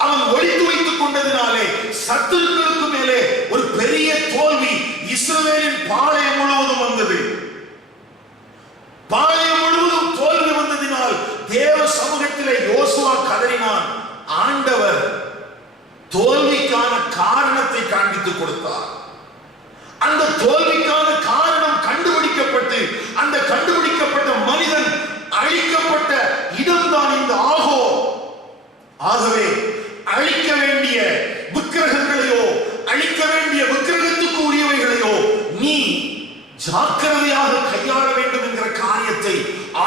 அவன் ஒளித்து வைத்துக் கொண்டதினாலே சத்துருக்களுக்கு மேலே ஒரு பெரிய தோல்வி இஸ்ரவேலின் பாளையம் முழுவதும் வந்தது. பாளையம் முழுவதும் தோல்வி வந்ததினால் தேவ சமூகத்திலே யோசுவா கதறினான். ஆண்டவர் தோல்விக்கான காரணத்தை காண்பித்துக் கொடுத்தார். அந்த தோல்விக்கான காரணம் கண்டுபிடிக்கப்பட்டு அந்த கண்டுபிடிக்கப்பட்ட மனிதன் அழிக்கப்பட்ட இடம்தான் இந்த ஆகோ. ஆகவே அழிக்க வேண்டிய விக்கிரகங்களையோ அழிக்க வேண்டிய விக்கிரகத்துக்கு உரியவைகளையோ நீ ஜாக்கிரதையாக கையாள வேண்டும் என்கிற காரியத்தை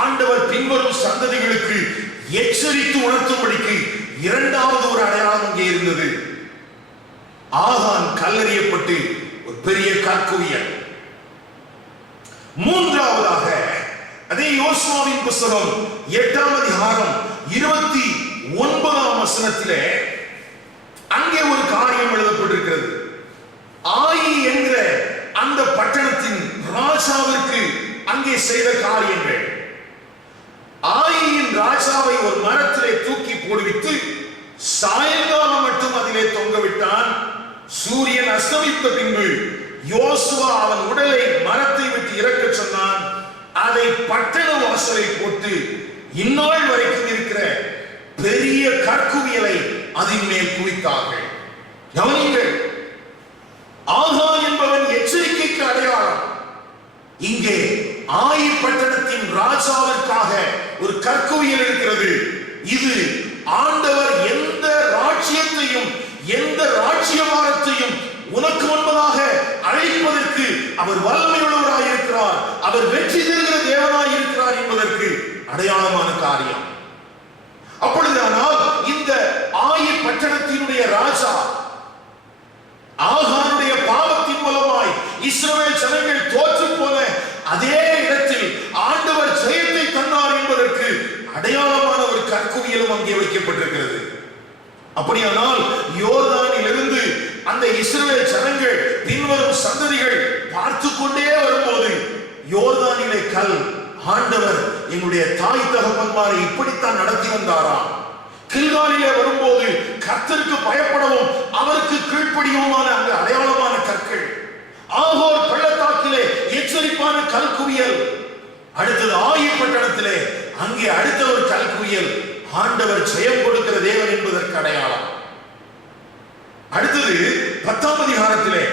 ஆண்டவர் பின்வரும் சந்ததிகளுக்கு எச்சரித்து உணர்த்தும்படிக்கு இரண்டாவது ஒரு அடையாளம் இங்கே இருந்தது. ஆகான் கல்லெறியப்பட்டு ஒரு பெரிய கற்குவியல். மூன்றாவதாக அதே யோசுவாவின் புத்தகம் 8ஆம் அதிகாரம் 29ஆம் வசனத்திலே அங்கே ஒரு காரியம் எழுதப்பட்டிருக்கிறது. ஆயி என்கிற அந்த பட்டணத்தின் ராஜாவிற்கு அங்கே செய்த காரியங்கள். ஆயின் ராஜாவை ஒரு மரத்திலே தூக்கி போடுவித்து சாயங்காலம் மட்டும் அதிலே தொங்கவிட்டான். சூரியன் அஸ்தமித்த பின்பு யோசுவா அவன் உடலை மரத்தை விட்டு இறக்க சொன்னான். அதை பட்டண வாசலை போட்டு இந்நாள் வரைக்கும் இருக்கிற பெரிய கற்குவியலை அதன் மேல் குவித்தார்கள். கவனிங்கள், ஆகான் என்பவன் எச்சரிக்கைக்கு அடையாளம். இங்கே ஆயி பட்டணத்தின் ராஜாவிற்காக ஒரு கற்குவியல் இருக்கிறது. இது ஆண்டவர் எந்த ராஜ்யத்தையும் எந்த ராஜ்யபாரத்தையும் உனக்கு முன்பதாக அழைப்பதற்கு அவர் வல்லமை உள்ளவராக இருக்கிறார். அவர் வெற்றி தருகிற தேவனாய் இருக்கிறார் என்பதற்கு அடையாளமான காரியம். அப்பொழுதானால் இந்த ஆயி பட்டணத்தினுடைய ராஜா ஆகானுடைய பாவத்தின் மூலமாய் இஸ்ரவேல் ஜனங்கள் தோற்று போன அதே இடத்தில் ஆண்டவர் ஜெயத்தை தந்தார் என்பதற்கு அடையாளமான ஒரு கற்குவியலும் அங்கே வைக்கப்பட்டிருக்கிறது. அப்படியானால் யோர்தானிலிருந்து அந்த இஸ்ரவேல் ஜனங்கள் பின்வரும் சந்ததிகள் பார்த்து கொண்டே வரும்போது யோர்தானிலே கல் ஆண்டவர் எங்களுடைய தாய் தகப்பன்மாரை இப்படித்தான் நடத்தி வந்தாராம். கில்காலிலே வரும்போது கர்த்தருக்கு பயப்படவும் அவருக்கு கீழ்ப்படியுமான அந்த அடையாளமான கற்கள். ஆகோர் பள்ளத்தாக்கிலே எச்சரிப்பான கல்குவியல். அடுத்தது ஆயி பட்டணத்திலே அங்கே அடுத்த ஒரு கல்குவியல். ஆண்டவர் ஜெயம் கொடுக்கிற தேவன் என்பதற்கு அடையாளம். அடுத்தது 10ஆம் அதிகாரத்திலே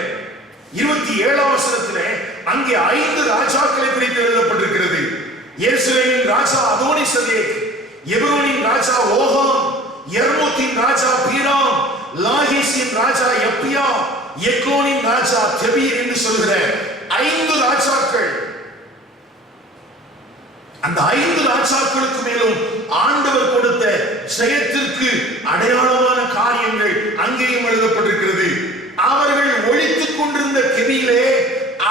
27ஆம் வசனத்திலே அங்கே 5 ராஜாக்களை குறித்து எழுதப்பட்டிருக்கிறது. எருசலேமின் ராஜா அதோனிசதேக், எப்ரோனின் ராஜா ஓகாம், யர்மூத்தின் ராஜா பீராம், லாகீசின் ராஜா யப்பியா, எக்லோனின் ராஜா தெபீர் என்று சொல்கிற 5 ராஜாக்கள். அந்த 5 ராஜாக்களுக்கு மேலும் ஆண்டவர் கொடுத்த ஜெயத்திற்கு அடையாளமான காரியங்கள் அங்கேயும் எழுதப்பட்டிருக்கிறது. அவர்கள் ஒழித்துக் கொண்டிருந்த கெபியிலே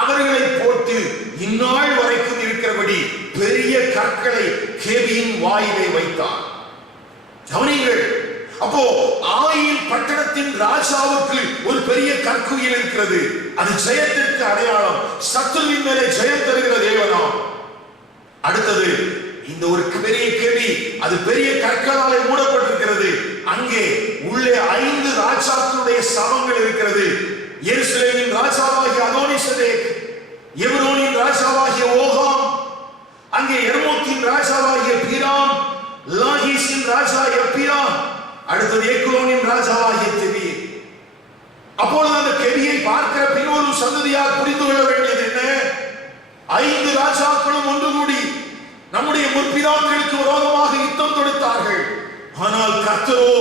அவர்களை போட்டு இந்நாள் வரைக்கும் இருக்கிறபடி பெரிய கற்களை கெபியின் வாயிலே வைத்தார். கவனிங்கள், அப்போ ஆயின் பட்டணத்தின் ராஜாவுக்கு ஒரு பெரிய கற்குயில் இருக்கிறது. அது ஜெயத்திற்கு அடையாளம். சத்துருவின் மேலே ஜெயம் தருகிற தேவனாம். அடுத்தது இந்த ஒரு பெரிய கெபி, அது பெரிய கற்களாலே மூடப்பட்டிருக்கிறது. அங்கே உள்ளே 5 ராஜாக்களுடைய சவங்கள் இருக்கிறது. எருசலேமின் ராஜாவாகிய அதோனிசதேக், எப்ரோனின் ராஜாவாகிய ஓகாம், அங்கே யர்மூத்தின் ராஜாவாகிய பீராம், லாகீசின் ராஜா யப்பியா, அடுத்தது எக்லோனின் ராஜாவாகிய தெபீர். அப்பொழுது அந்த கெபியை பார்க்கிற பின்வரும் சந்ததியார் புரிந்து கொள்ள வேண்டியது என்ன? 5 ராஜாக்களும் ஒன்று கூடி நம்முடைய முற்பிதாக்களுக்கு விரோதமாக யுத்தம் தொடுத்தார்கள். ஆனால் கர்த்தரோ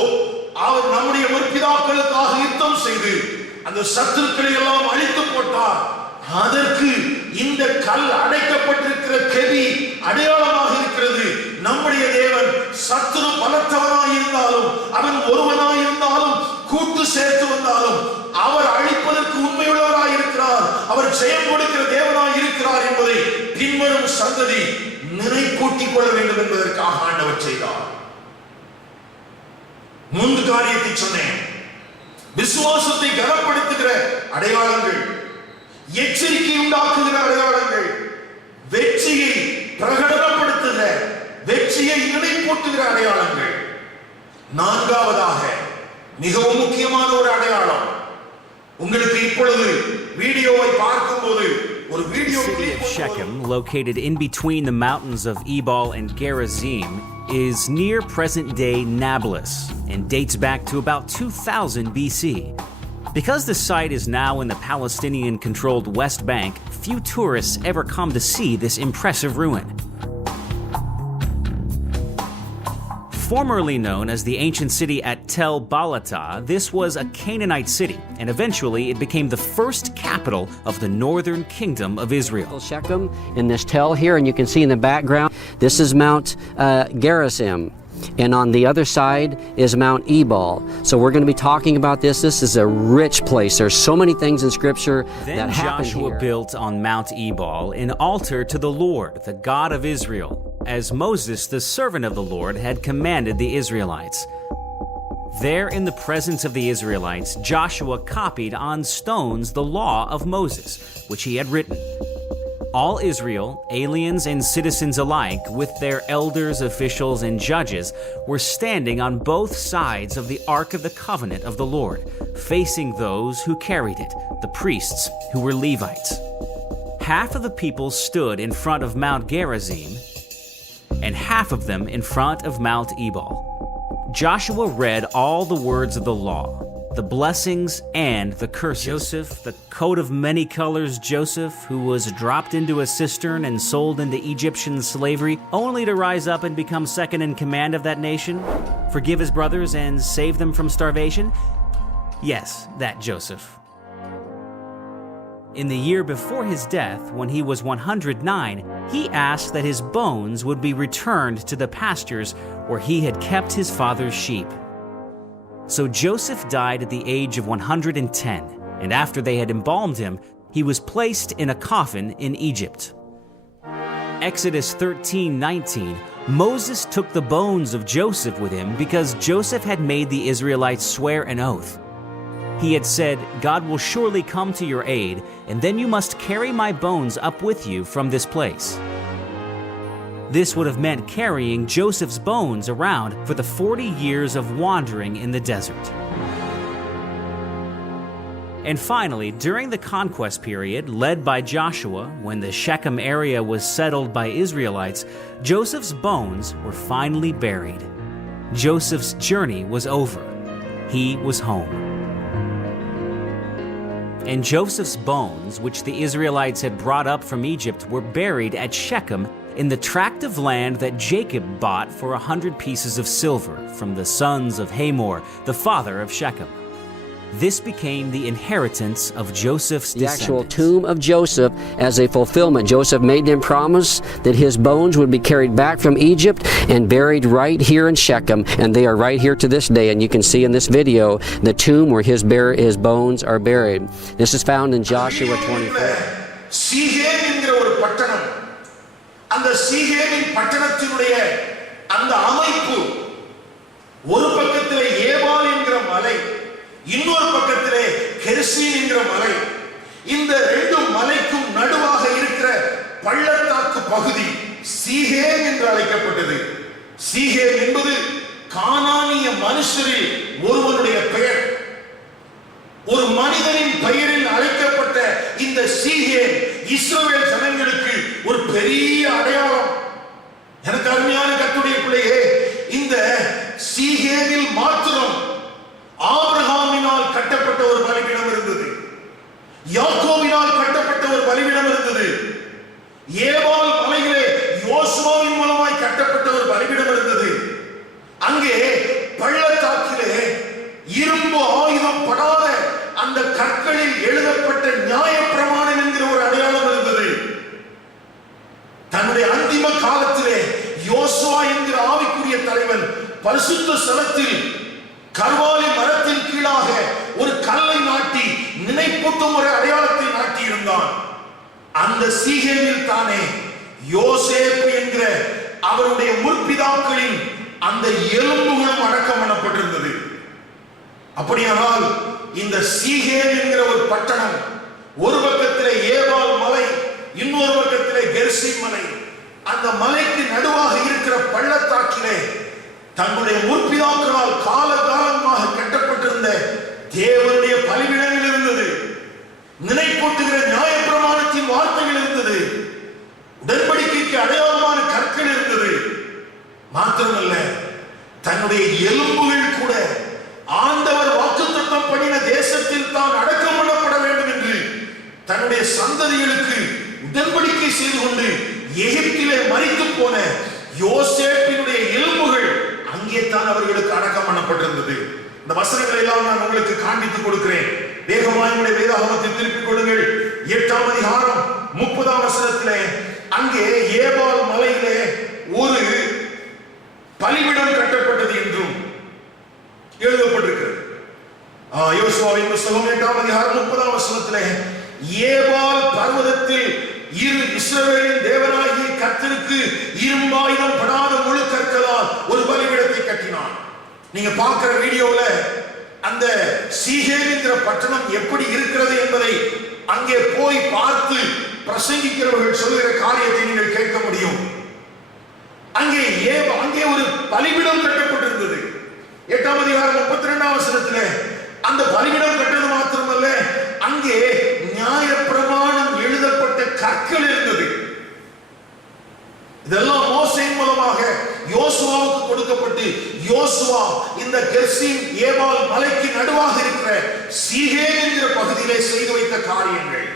அவர் நம்முடைய முற்பிதாக்களுக்காக யுத்தம் செய்து அந்த சத்துருக்களை எல்லாம் அழித்து போட்டார். அதற்கு இந்த கல் அடைக்கப்பட்டிருக்கிற கெபி அடையாளமாக இருக்கிறது. நம்முடைய தேவன் சத்துரு பலத்தவனாய் இருந்தாலும், அவன் ஒருவனாய் இருந்தாலும், கூட்டு சேர்த்து வந்தாலும் அவர் அழிப்பதற்கு உண்மையுள்ளவராய் இருக்கிறார். அவர் ஜெயம் கொடுக்கிற தேவனாய் இருக்கிறார் என்பதை பின்வரும் சந்ததி நினைப்பூட்டிக் கொள்ள வேண்டும் என்பதற்காக ஆண்டவர் செய்தார். 3 காரியத்தை சொன்னேன். விசுவாசத்தை கனப்படுத்துகிற அடையாளங்கள், எச்சரிக்கை உண்டாக்குகிற அடையாளங்கள், வெற்றியை பிரகடனப்படுத்துகிற, வெற்றியை நினைப்பூட்டுகிற அடையாளங்கள். 4ஆவதாக மிகவும் முக்கியமான ஒரு அடையாளம். உங்களுக்கு இப்பொழுது வீடியோவை பார்க்கும்போது ஒரு video city of Shechem, located in between the mountains of Ebal and Gerizim, is near present-day Nablus and dates back to about 2000 BC. Because the site is now in the Palestinian-controlled West Bank, few tourists ever come to see this impressive ruin. Formerly known as the ancient city at Tel Balata, this was a Canaanite city, and eventually it became the first capital of the northern kingdom of Israel. Shechem in this Tel here, and you can see in the background, this is Mount Gerizim, and on the other side is Mount Ebal. So we're going to be talking about this. This is a rich place. There's so many things in Scripture Then that happen Joshua here. built on Mount Ebal an altar to the Lord, the God of Israel, as Moses, the servant of the Lord, had commanded the Israelites. There in the presence of the Israelites, Joshua copied on stones the law of Moses, which he had written. All Israel, aliens and citizens alike, with their elders, officials, and judges, were standing on both sides of the Ark of the Covenant of the Lord, facing those who carried it, the priests, who were Levites. Half of the people stood in front of Mount Gerizim, and half of them in front of Mount Ebal. Joshua read all the words of the law, the blessings and the curses. Joseph, the coat of many colors Joseph, who was dropped into a cistern and sold into Egyptian slavery, only to rise up and become second in command of that nation, forgive his brothers and save them from starvation? Yes, that Joseph. In the year before his death, when he was 109, he asked that his bones would be returned to the pastures where he had kept his father's sheep. So Joseph died at the age of 110, and after they had embalmed him, he was placed in a coffin in Egypt. Exodus 13:19, Moses took the bones of Joseph with him because Joseph had made the Israelites swear an oath. He had said, "God will surely come to your aid, and then you must carry my bones up with you from this place." This would have meant carrying Joseph's bones around for the 40 years of wandering in the desert. And finally, during the conquest period led by Joshua, when the Shechem area was settled by Israelites, Joseph's bones were finally buried. Joseph's journey was over. He was home. And Joseph's bones, which the Israelites had brought up from Egypt, were buried at Shechem in the tract of land that Jacob bought for 100 pieces of silver from the sons of Hamor, the father of Shechem. This became the inheritance of Joseph's descendants. The actual tomb of Joseph as a fulfillment. Joseph made them promise that his bones would be carried back from Egypt and buried right here in Shechem, and they are right here to this day. And you can see in this video the tomb where his bones are buried. This is found in Joshua 24. சீகேம் என்கிற ஒரு பட்டணம், அந்த சீகேமின் பட்டணத்தினுடைய அந்த அமைப்பு, ஒரு பக்கத்திலே ஏபால் என்கிற மலை, இன்னொரு பக்கத்திலே கெர்சீம் என்கிற மலை. இந்த ரெண்டு மலைக்கும் நடுவாக இருக்கிற பள்ளத்தாக்கு பகுதி சீகேம் என்று அழைக்கப்பட்டது. சீகேம் என்பது கானானிய மனுஷரில் ஒருவனுடைய பெயர். ஒரு மனிதனின் பெயரில் அழைக்கப்பட்ட இந்த சீகேம் இஸ்ரவேல் ஜனங்களுக்கு ஒரு பெரிய அடையாளம். எனக்கு அருமையான கர்த்தருடைய பிள்ளையே, இந்த சீகேமில் மாத்திரம் ஆபிரகாமினால் கட்டப்பட்ட ஒரு பலிபீடம் இருந்தது, யாக்கோபினால் கட்டப்பட்ட ஒரு பலிபீடம் இருந்தது, ஏபால் மலையிலே யோசுவாவின் மூலமாய் கட்டப்பட்ட ஒரு பலிபீடம் இருந்தது. அங்கே பள்ளத்தாக்கிலே இரும்பு ஆயுதம் படாத அந்த கற்களில் எழுதப்பட்ட நியாயப்பிரமாணம் என்கிற ஒரு அடையாளம் இருந்தது. தன்னுடைய அந்திம காலத்திலே யோசுவா என்கிற ஆவிக்குரிய தலைவன் பரிசுத்த ஸ்தலத்தில் கர்வாலி மரத்தின் கீழாக ஒரு கல்லை நாட்டி நினைப்பூட்டும் ஒரு அடையாளத்தை நாட்டி இருந்தான். அந்த சீகேமில் தானே யோசேப்பு என்கிற அவருடைய முற்பிதாக்களின் அந்த எலும்புகளும் அடக்கம் பண்ணப்பட்டிருந்தது. அப்படியானால் இந்த சீகேம் என்கிற ஒரு பட்டணம், ஒரு பக்கத்திலே ஏபால் மலை, இன்னொரு பக்கத்திலே கெர்சீம் மலை, அந்த மலைக்கு நடுவாக இருக்கிற பள்ளத்தாக்கிலே தங்களுடைய முற்பிதாக்களால் காலகாலமாக கட்டப்பட்டிருந்த தேவனுடைய பலிபீடங்கள் இருந்தது, நினைப்பூட்டுகிற நியாயப்பிரமாணத்தின் வார்த்தைகள் இருந்தது, உடன்படிக்கைக்கு அடையாளமான கற்கள் இருந்தது. மாத்திரமல்ல, தன்னுடைய எலும்புகள் கூட ஆண்டவர் வாக்குத்தத்தம் பண்ணின தேசத்தில் தான் அடக்கம் பண்ணப்பட வேண்டும் என்று தன்னுடைய சந்ததிகளுக்கு உடன்படிக்கை செய்து கொண்டு எகிப்திலே மரித்து போன யோசேப்பினுடைய எலும்புகள் அங்கே தான் அவர்களுக்கு அடக்கம் பண்ணப்பட்டிருந்தது. இந்த வசனங்களை எல்லாம் நான் உங்களுக்கு காண்பித்துக் கொடுக்கிறேன். வேகமாய் உடைய வேதாகமத்தை திருப்பிக் கொள்ளுங்கள். 8ஆம் அதிகாரம் 30ஆம் வசனத்திலே அங்கே ஏபால் மலையிலே ஒரு பலிபீடம் கட்டப்பட்டது என்றும் எழுதப்பட்டிருக்கிறது. யோசுவாவின் புத்தகம் 8ஆம் அதிகாரம் 30ஆம் வசனத்திலே ஏபால் பர்வதத்தில் இஸ்ரவேலின் தேவனாகிய கர்த்தருக்கு இரும்பாயுதம் படாத முழு கற்களால் ஒரு பலிபீடத்தை கட்டினான். நீங்க பார்க்கிற வீடியோல அந்த சீகேம் என்கிற பட்டணம் எப்படி இருக்கிறது என்பதை அங்கே போய் பார்த்து பிரசங்கிக்கிறவர்கள் சொல்லுகிற காரியத்தை நீங்கள் கேட்க முடியும். அங்கே ஒரு பலிபீடம் கட்டப்பட்டிருந்தது. 8ஆம் அதிகாரம் 32ஆம் வசனத்திலே அந்த பலிபீடம் கட்டது மாத்திரமல்ல, அங்கே நியாயப்பிரமாணம் எழுதப்பட்ட கற்கள் இருந்தது. இதெல்லாம் மோசேயின் மூலமாக யோசுவாவுக்கு கொடுக்கப்பட்டு யோசுவா இந்த கெர்சீம் ஏபால் மலைக்கு நடுவாக இருக்கிற சீகேம் என்கிற பகுதியிலே செய்து வைத்த காரியங்கள்.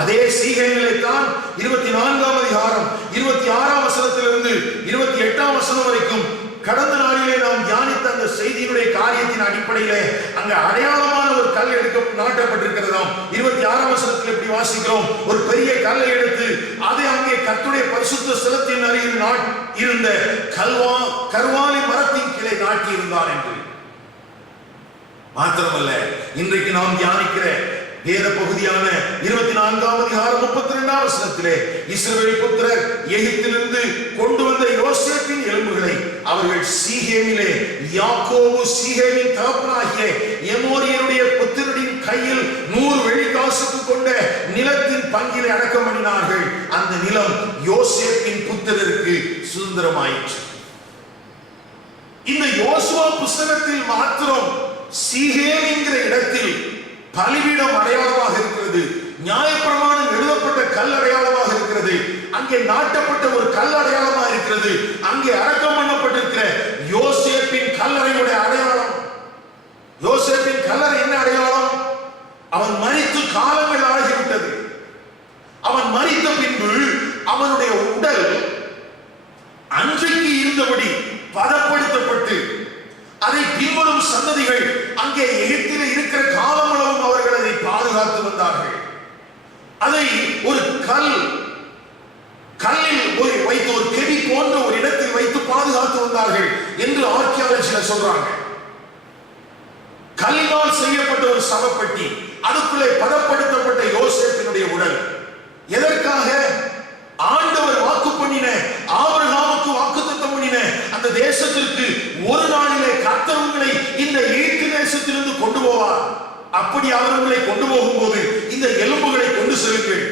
அதே சீகேமிலே தான் 24ஆம் அதிகாரம் 26ஆம் வசனத்திலிருந்து 28ஆம் வசனம் வரைக்கும் கடந்த நாளிலே நாம் தியானித்த அந்த செய்தியினுடைய காரியத்தின் அடிப்படையிலே அங்க அடையாளமான ஒரு கல் நாட்டப்பட்டிருக்கிறதாம். 26ஆம் வசனத்தில் இப்படி வாசிக்கிறோம், ஒரு பெரிய கல்லை எடுத்து அதை அங்கே கர்த்தருடைய பரிசுத்த ஸ்தலத்தின் அருகில் இருந்த கர்வாலி மரத்தின் கீழே நாட்டி இருந்தார் என்று. மாத்திரமல்ல, இன்றைக்கு நாம் தியானிக்கிற வேத பகுதியான 24ஆம் அதிகாரம் 32ஆம் வசனத்திலே இஸ்ரவேல் புத்திரர் எகிப்திலிருந்து கொண்டு வந்த யோசேப்பின் எலும்புகளை அவர்கள் சீகேமிலே யாக்கோபு சீகேமின் தகப்பனாகிய எமோரியருடைய புத்திரரின் கையில் 100 வெள்ளிக்காசுக்கு கொண்ட நிலத்தின் பங்கிலே அடக்கம் பண்ணினார்கள். அந்த நிலம் யோசேப்பின் புத்திரருக்கு சுதந்திரமாயிற்று. இந்த யோசுவா புஸ்தகத்தில் மாத்திரம் சீகேம் என்கிற இடத்தில் பலிபீடம் அடையாளமாக இருக்கிறது, நியாயப்பிரமாணம் எழுதப்பட்ட கல் அடையாளமாக இருக்கிறது, அங்கே நாட்டப்பட்ட ஒரு கல் அடையாளமாக இருக்கிறது, அங்கே அடக்கம் பண்ணப்பட்டிருக்கிற யோசேப்பின் கல்லறையுடைய அடையாளம். யோசேப்பின் கல்லறை என்ன அடையாளம்? அவன் மரித்து காலங்கள் ஆகிவிட்டது. அவன் மரித்த பின்பு அவனுடைய உடல் அன்றைக்கு இருந்தபடி பதப்படுத்தப்பட்டு அதை பின்வரும் சந்ததிகள் அங்கே எகிப்தில் இருக்கிற காலமளவும் அவர்கள் அதை பாதுகாத்து வந்தார்கள். அதை ஒரு கல்லில் வைத்து ஒரு கெடி போன்ற ஒரு இடத்தில் வைத்து பாதுகாத்து வந்தார்கள் என்று ஆர்க்கியாலஜிஸ்ட் சொல்றாங்க. கல்லினால் செய்யப்பட்ட ஒரு சவப்பெட்டி, அதுக்குள்ளே பதப்படுத்தப்பட்ட யோசேப்பினுடைய உடல். எதற்காக? ஆண்டவர் வாக்கு பண்ணின, ஆபிரகாமுக்கு வாக்குத்தத்தம் பண்ணின அந்த தேசத்திற்கு ஒரு நாளிலே கர்த்தர் உங்களை இந்த எகிப்து தேசத்திலிருந்து கொண்டு போவார். அப்படி அவர்களை கொண்டு போகும்போது இந்த எலும்புகளை கொண்டு செல்லுங்கள்,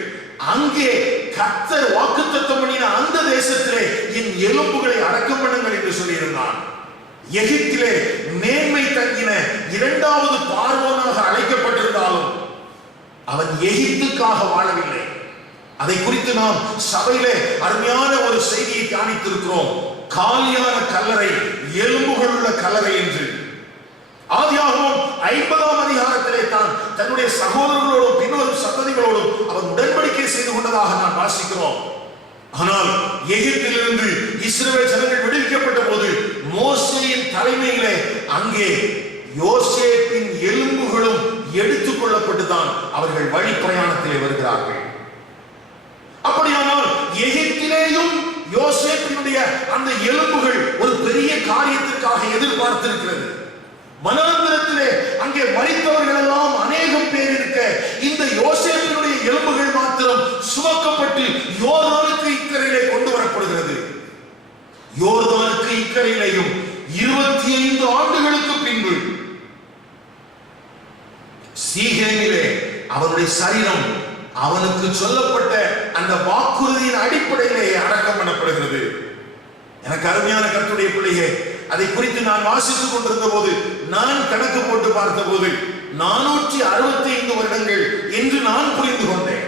அங்கே கர்த்தர் வாக்குத்தத்தம் பண்ணின அந்த தேசத்திலே என் எலும்புகளை அடக்கம் பண்ணுங்கள் என்று சொல்லியிருந்தான். எகிப்திலே மேன்மை தங்கின 2வது பார்வோனாக அழைக்கப்பட்டிருந்தாலும் அவன் எகிப்துக்காக வாழவில்லை. அதை குறித்து நாம் சபையிலே அருமையான ஒரு செய்தியை தியானித்திருக்கிறோம். காலியான கல்லறை, எலும்புகள் உள்ள கல்லறை என்று. ஆதியாகமம் 50ஆம் அதிகாரத்திலே தான் தன்னுடைய சகோதரர்களோடும் பின்வரும் சந்ததிகளோடும் அவர் உடன்படிக்கை செய்து கொண்டதாக நாம் வாசிக்கிறோம். ஆனால் எகிப்திலிருந்து இஸ்ரவேல் ஜனங்கள் விடுவிக்கப்பட்ட போது மோசேயின் தலைமையிலே அங்கே யோசேப்பின் எலும்புகளும் எடுத்துக் கொள்ளப்பட்டுதான் அவர்கள் வழி பிரயாணத்திலே வருகிறார்கள். அப்படியானால் எகிப்திலேயும் யோசேப்பினுடைய அந்த எலும்புகள் ஒரு பெரிய காரியத்திற்காக எதிர்பார்த்திருக்கிறது. மனாந்திரத்திலே அங்கே மரித்தவர்கள் எல்லாம் அநேகம் பேர் இருக்க இந்த யோசேப்பினுடைய எலும்புகள் மாத்திரம் சுமக்கப்பட்டு யோர்தானுக்கு இக்கரையிலே கொண்டு வரப்படுகிறது. யோர்தானுக்கு இக்கரையிலேயும் 25 ஆண்டுகளுக்கு பின்பு சீகேமிலே அவனுடைய சரீரம் அவனுக்கு சொல்லப்பட்ட அந்த வாக்குறுதியின் அடிப்படையிலே அடக்கம் பண்ணப்படுகிறது. எனக்கு அருமையான கர்த்தருடைய பிள்ளையே, அதை குறித்து நான் வாசித்துக் கொண்டிருந்த போது நான் கணக்கு போட்டு பார்த்த போது 465 வருடங்கள் என்று நான் புரிந்து கொண்டேன்.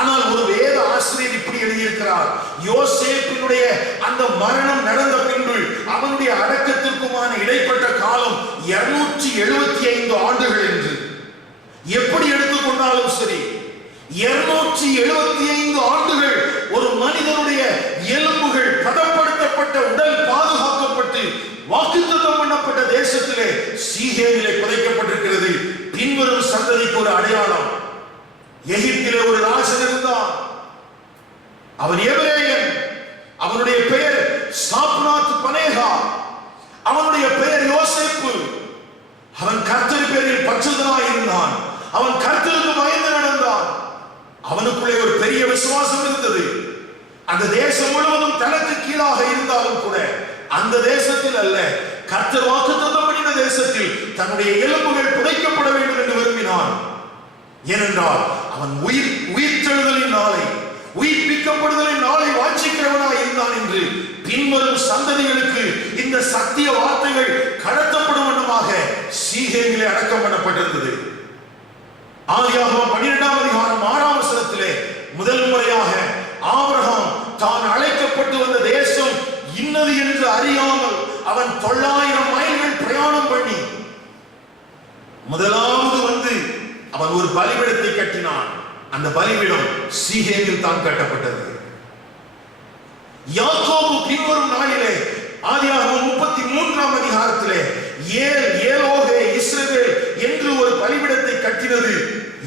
ஆனால் ஒரு வேத ஆசிரியர் இப்படி எழுதியிருக்கிறார், யோசேப்பினுடைய அந்த மரணம் நடந்த பின்பு அவனுடைய அடக்கத்திற்குமான இடைப்பட்ட காலம் 275 ஆண்டுகள் என்று. எப்படி எடுத்துக்கொண்டாலும் சரி, 275 ஆண்டுகள் ஒரு மனிதனுடைய எலும்புகள் பதப்படுத்தப்பட்ட உடல் பாதுகாக்கப்பட்டு வாக்குத்தத்தம் பண்ணப்பட்ட தேசத்திலே சீகேமிலே புதைக்கப்பட்டிருக்கிறது. பின்வரும் சந்ததிக்கு ஒரு அடையாளம். எகிப்திலே ஒரு ராஜன் இருந்தான், அவன் எபிரேயன். அவனுடைய பெயர் சாப்நாத் பனேகா, அவனுடைய பெயர் யோசேப்பு. அவன் கர்த்தர் பேரில் பற்றுதலாய் இருந்தான், அவன் கர்த்தருக்கு பயந்து நடந்தான். அவனுக்குள்ளே ஒரு பெரிய விசுவாசம் இருந்தது. அந்த தேசம் முழுவதும் தனக்கு கீழாக இருந்தாலும் கூட அந்த தேசத்தில் அல்ல, கர்த்தர் வாக்குத்தத்தம் பண்ணின தேசத்தில் தன்னுடைய எலும்புகள் புதைக்கப்பட வேண்டும் என்று விரும்பினான். ஏனென்றால் அவன் உயிர்த்தெழுதலின் நாளை, உயிர்ப்பிக்கப்படுதலின் நாளை வாஞ்சிக்கிறவனாய் இருந்தான் என்று பின்வரும் சந்ததிகளுக்கு இந்த சத்திய வார்த்தைகள் கடத்தப்படும் வண்ணமாக சீகேமிலே அடக்கம் பண்ணப்பட்டிருந்தது. ஆதியாகமம் 12ஆம் அதிகாரம் 6ஆம் வசனத்திலே முதல் முறையாக ஆபிரகாம் தான் அழைக்கப்பட்டு வந்த தேசம் இன்னது என்று அறியாமல் அவன் 900 மைல்கள் பிரயாணம் பண்ணி முதலாவது வந்து அவன் ஒரு பலிபீடத்தை கட்டினான். அந்த பலிபீடம் சீகேமில் தான் கட்டப்பட்டது. யாக்கோபு பின்வரும் நாளிலே ஆதியாகமம் 33ஆம் அதிகாரத்திலே ஏலோகே இஸ்ரவேல் என்று ஒரு பலிபீடத்தை கட்டினது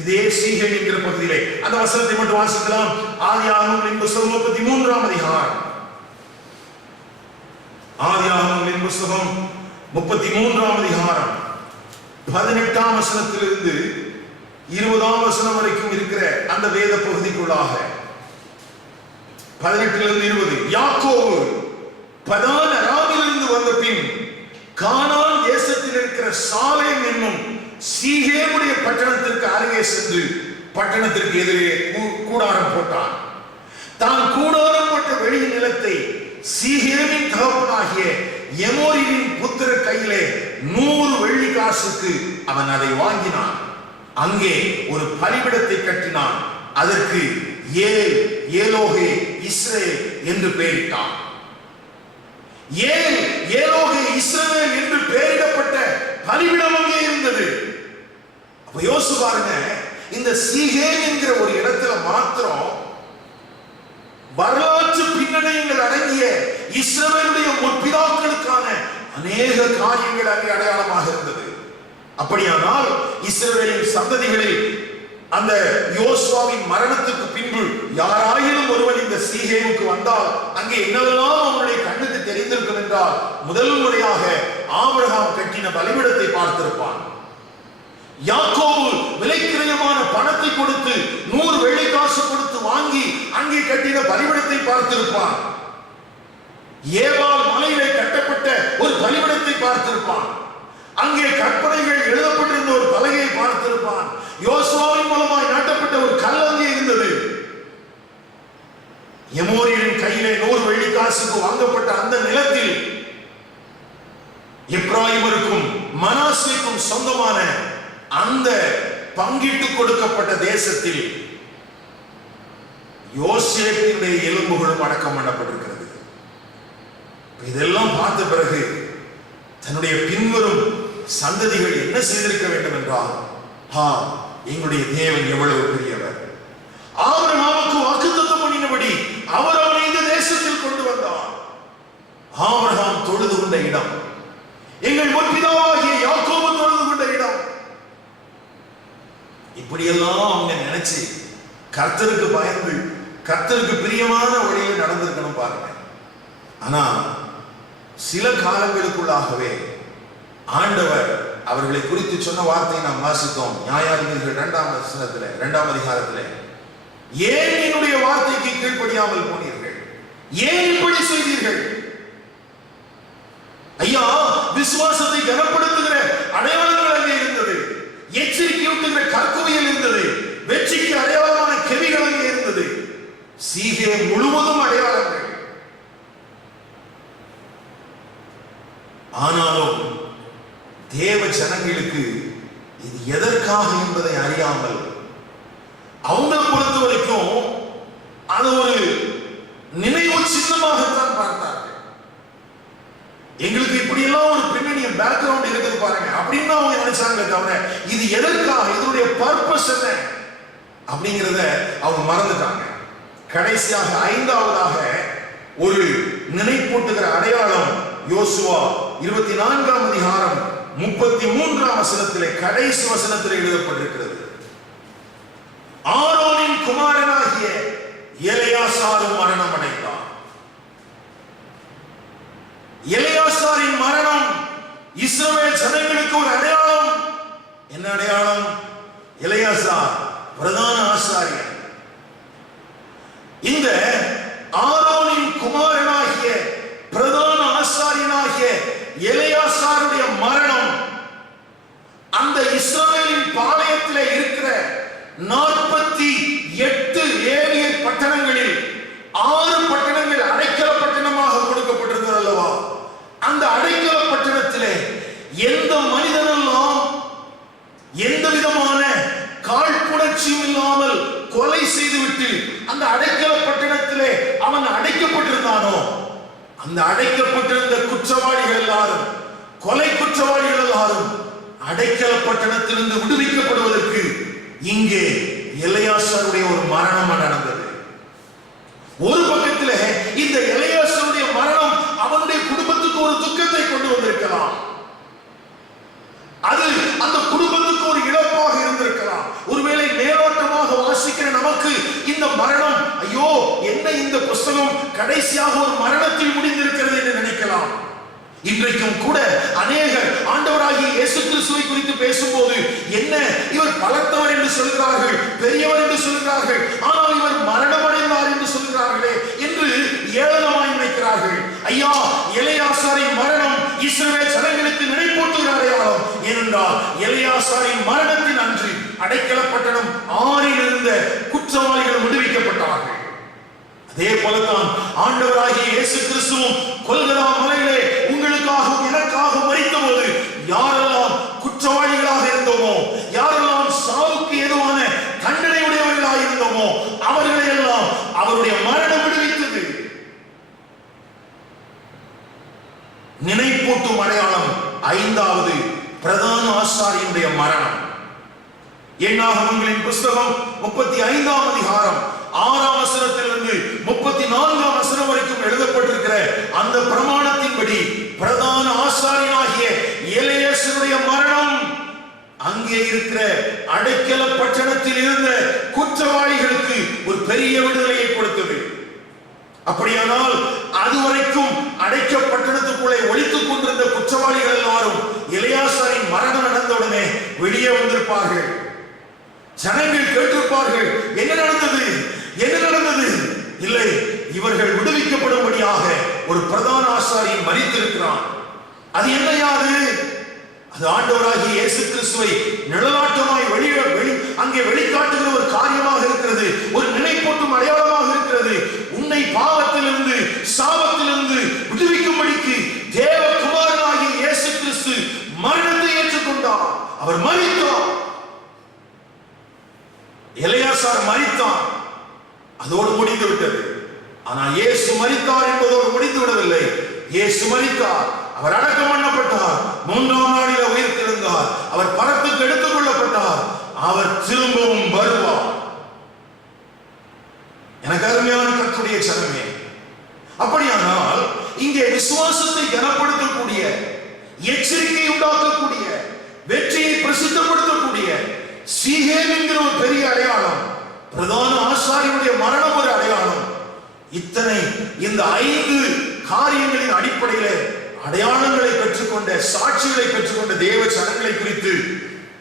இதே சீகேம் என்கிற பகுதியிலே. அந்த வசனத்தை மட்டும் வாசிக்கலாம். ஆதியாகமம் புத்தகம் 33ஆம் அதிகாரம். ஆதியாகமம் புத்தகம் 33ஆம் அதிகாரம் 18ஆம் வசனத்திலிருந்து 20ஆம் வசனம் வரைக்கும் இருக்கிற அந்த வேத பகுதிக்குள்ளாக 18லிருந்து 20. யாக்கோபு பதான் அராமிலிருந்து வந்த பின் கானான் தேசத்தில் இருக்கிற சாலேம் என்னும் சீகேமுடைய பட்டணத்திற்கு அருகே சென்று பட்டணத்திற்கு எதிரே கூடாரம் போட்டான். தான் கூடாரம் போட்ட வெளி நிலத்தை சீகேமின் தகப்பனாகிய எமோரியின் புத்திரர் கையிலே 100 வெள்ளி காசுக்கு அவன் அதை வாங்கினான். அங்கே ஒரு பலிபீடத்தை கட்டினான். அதற்கு ஏலோகே இஸ்ரவேல் என்று பெயரிட்டான். ஏலோகே இஸ்ரவேல் என்று பெயரிடப்பட்ட பலிபீடம் அங்கே இருந்தது. அப்ப யோசிச்சு பாருங்க, இந்த சீகேம் என்கிற ஒரு இடத்துல மாத்திரம் வரலாற்று பின்னணிகள் அடங்கிய இஸ்ரவேலுடைய முற்பிதாக்களுக்கான அநேக காரியங்கள் அங்கே அடையாளமாக இருந்தது. அப்படியானால் இஸ்ரவேலின் சந்ததிகளில் அந்த யோசுவாவின் மரணத்துக்கு பின்பு யாராயிலும் ஒருவன் இந்த சீகேமுக்கு வந்தால் அங்கே என்னவெல்லாம் அவனுடைய கண்ணுக்கு தெரிந்திருக்கும் என்றால், முதல் முறையாக ஆபிரகாம் கட்டின பலிபீடத்தை பார்த்திருப்பான். யாக்கோபு விலைக்கிரயமான பணத்தை கொடுத்து 100 வெள்ளி காசு கொடுத்து வாங்கி அங்கே கட்டின பலிபீடத்தை பார்த்திருப்பான். ஏவாள் மலையிலே கட்டப்பட்ட ஒரு பலிபீடத்தை பார்த்திருப்பான். அங்கே கற்பனைகள் எழுதப்பட்டிருந்த ஒரு பலகையை பார்த்திருப்பான். யோசுவாவின் மூலமாய் நாட்டப்பட்ட ஒரு கல் அங்கே இருந்தது. எமோரியரின் கையிலே 100 வெள்ளி காசுக்கு வாங்கப்பட்ட அந்த நிலத்தில் எப்ராயிமருக்கும் மனாசேக்கும் சொந்தமான அந்த பங்கிட்டு கொடுக்கப்பட்ட தேசத்தில் யோசேப்பினுடைய எலும்புகளும் அடக்கம் பண்ணப்பட்டிருக்கிறது. இதெல்லாம் பார்த்த பிறகு தன்னுடைய பின்வரும் சந்ததிகள் என்ன செய்திருக்க வேண்டும் என்றால், எங்களுடைய தேவன் எவ்வளவு பெரியவர். ஆபிரகாமுக்கு வாக்குத்தத்தம் பண்ணினபடி அவர் அவனை இந்த தேசத்தில் கொண்டு வந்தார். ஆபிரகாம் தொழுது கொண்ட இடம், எங்கள் முற்பிதாவாகிய யாக்கோபு தொழுது கொண்ட இடம். இப்படியெல்லாம் அவங்க நினைச்சு கர்த்தருக்கு பயந்து கர்த்தருக்கு பிரியமான வழியில் நடந்திருக்கணும் பாருங்க. ஆனா சில காலங்களுக்குள்ளாகவே ஆண்டவர் அவர்களை குறித்து சொன்ன வார்த்தையை நாம் வாசித்தோம். நியாயாதிபதிகள் 2ஆம் வசனத்திலே 2ஆம் அதிகாரத்திலே, ஏன் என்னுடைய வார்த்தைக்கு கீழ்ப்படியாமல் போனீர்கள்? ஏன் இப்படி செய்தீர்கள்? ஐயா, விசுவாசத்தை கனப்படுத்துகிற அடையாளங்கள் அங்கே இருந்தது. எச்சரிக்கையூட்டுகிற கற்குவியல் இருந்தது. வெற்றிக்கு அடையாளமான கெவிகள் அங்கே இருந்தது. சீகேம் முழுவதும் அடையாளங்கள். ஆனாலும் தேவ ஜனங்களுக்கு இது எதற்காக என்பதை அறியாமல் அவங்களை பொறுத்த வரைக்கும் அது ஒரு நினைவு சின்னமாகத்தான் பார்த்தார்கள். எங்களுக்கு இப்படி எல்லாம் ஒரு பின்னணிய பேக்ரவுண்ட் இருக்குது பாருங்க அப்படின்னு அவங்க நினைச்சாங்க. தவிர இது எதற்காக, இதனுடைய பர்பஸ் என்ன அப்படிங்கிறத அவங்க மறந்துட்டாங்க. கடைசியாக 5ஆவதாக ஒரு நினைப்பூட்டுகிற அடையாளம் யோசுவா 24ஆம் அதிகாரம் 33ஆம் வசனத்திலே கடைசி வசனத்திலே எழுதப்பட்டிருக்கிறது. ஆரோனின் குமாரனாகிய எலெயாசாரும் மரணம் அடைந்தார். எலெயாசாரின் மரணம் இஸ்ரவேல் ஜனங்களுக்கு ஒரு அடையாளம். என்ன அடையாளம்? எலெயாசார் பிரதான ஆசாரியர். இந்த ஆரோனின் குமாரனாகிய பிரதான ஆசாரியனாகிய எலெயாசாருடைய மரணம் அந்த இஸ்ரவேலின் பாளையத்திலே இருக்கிற 48 லேவியர் பட்டணங்களில் 6 பட்டணங்கள் அடைக்கல பட்டணமாக கொடுக்கப்பட்டிருக்கிறது அல்லவா? அந்த அடைக்கல பட்டணத்திலே எந்த மனிதனெல்லாம் எந்த விதமான காழ்ப்புணர்ச்சியும் இல்லாமல் கொலை செய்துவிட்டு அந்த அடைக்கல பட்டணத்திலே அவன் அடைக்கப்பட்டிருந்தானோ, அந்த அடைக்கப்பட்டிருந்த குற்றவாளிகள் எல்லாரும், கொலை குற்றவாளிகள் எல்லாரும் அடைக்கல பட்டணத்திலிருந்து விடுவிக்கப்படுவதற்கு இங்கே எலெயாசாருடைய ஒரு மரணம் நடந்தது. ஒரு பக்கத்தில் இந்த எலெயாசாருடைய மரணம் அவனுடைய குடும்பத்துக்கு புஸ்தகம் கடைசியாக ஒரு மரணத்தில் முடிந்திருக்கிறது என்று நினைக்கலாம். இன்றைக்கும் கூட அநேகர் ஆண்டவராகிய இயேசு கிறிஸ்துவை குறித்து பேசும்போது என்ன இவர் பலத்தவர் என்று சொல்கிறார்கள், பெரியவர் என்று சொல்கிறார்கள், ஆனால் இவர் மரணமடைந்தார் என்று சொல்கிறார்களே என்று ஏளனமாய் நினைக்கிறார்கள். ஐயா, எலெயாசாரின் மரணம் இஸ்ரவேல் ஜனங்களுக்கு நினைப்பூட்டுகிற அடையாளம். ஏனென்றால் எலெயாசாரின் மரணத்தின் அன்று அடைக்கலப்பட்டணம் 6 இருந்த குற்றவாளிகள் விடுவிக்கப்பட்டார்கள். அதே போலத்தான் ஆண்டவராகிய இயேசு கிறிஸ்துவும் கொல்கதா மலையிலே உங்களுக்காகவும் எனக்காகவும் மரித்த போது யாரெல்லாம் குற்றவாளிகளாக இருந்தோமோ, யாரெல்லாம் சாவுக்கு ஏதுவான தண்டனை உடையவர்களாக இருந்தோமோ அவர்களை எல்லாம் அவருடைய மரணம் விடுவித்தது. நினைப்பூட்டும் அடையாளம் 5வது பிரதான ஆசாரியனுடைய மரணம். எண்ணாகமங்களின் புஸ்தகம் 35ஆம் அதிகாரம் 6ஆம் வசனத்திலிருந்து 34ஆம் வசனம் வரைக்கும் எழுதப்பட்டிருக்கிற அந்த பிரமாணத்தின்படி பிரதான ஆசாரியனாகிய எலெயாசாருடைய மரணம் அங்கே இருக்கிற அடைக்கல பட்டணத்தில் இருந்த குற்றவாளிகளுக்கு ஒரு பெரிய விடுதலையை கொடுத்தது. அப்படியானால் அதுவரைக்கும் அடைக்க பட்டணத்துக்குள்ளே ஒளித்துக் கொண்டிருந்த குற்றவாளிகள் எல்லாரும் எலெயாசாரின் மரணம் நடந்தவுடனே வெளியே வந்திருப்பார்கள். ஜனங்கள் கேட்டிருப்பார்கள், என்ன நடந்தது, என்ன நடந்தது? இல்லை, இவர்கள் விடுவிக்கப்படும்படியாக ஒரு பிரதான ஆசாரியன் மரித்திருக்கிறான். அது என்ன யாது? அது ஆண்டவராகிய இயேசு கிறிஸ்துவை நிழலாட்டமாய் அங்கே வெளிக்காட்டுகிற ஒரு காரியமாக இருக்கிறது, ஒரு நினைப்பூட்டும் அடையாளமாக இருக்கிறது. உன்னை பாவத்திலிருந்து சாபத்திலிருந்து விடுவிக்கும்படிக்கு தேவகுமாரனாகிய இயேசு கிறிஸ்து மரணத்தை ஏற்றுக்கொண்டார். அவர் மரித்தார். எலெயாசார் மரித்தான், அதோடு முடிந்து விட்டது. ஆனால் இயேசு மரித்தார் என்பதோடு முடிந்து விடவில்லை. இயேசு மரித்தார், அவர் அடக்கம் பண்ணப்பட்டார், 3ஆம் நாளில் உயிர்த்தெழுந்தார், அவர் பரத்துக்கு எடுத்துக் கொள்ளப்பட்டார், அவர் திரும்பவும் வருவார். எனக்கு அருமையான கர்த்தருடைய ஜனமே, அப்படியானால் இங்கே விசுவாசத்தை கனப்படுத்தக்கூடிய, எச்சரிக்கை உண்டாக்கக்கூடிய, வெற்றியை பிரசித்தப்படுத்தக்கூடிய சீகேம் என்கிற ஒரு பெரிய அடையாளம், பிரதான ஆசாரியனுடைய மரணம் ஒரு அடையாளம். இந்த 5 காரியங்களின் அடிப்படையில் அடையாளங்களை பெற்றுக்கொண்ட, சாட்சிகளை பெற்றுக்கொண்ட தேவ ஜனங்களை குறித்து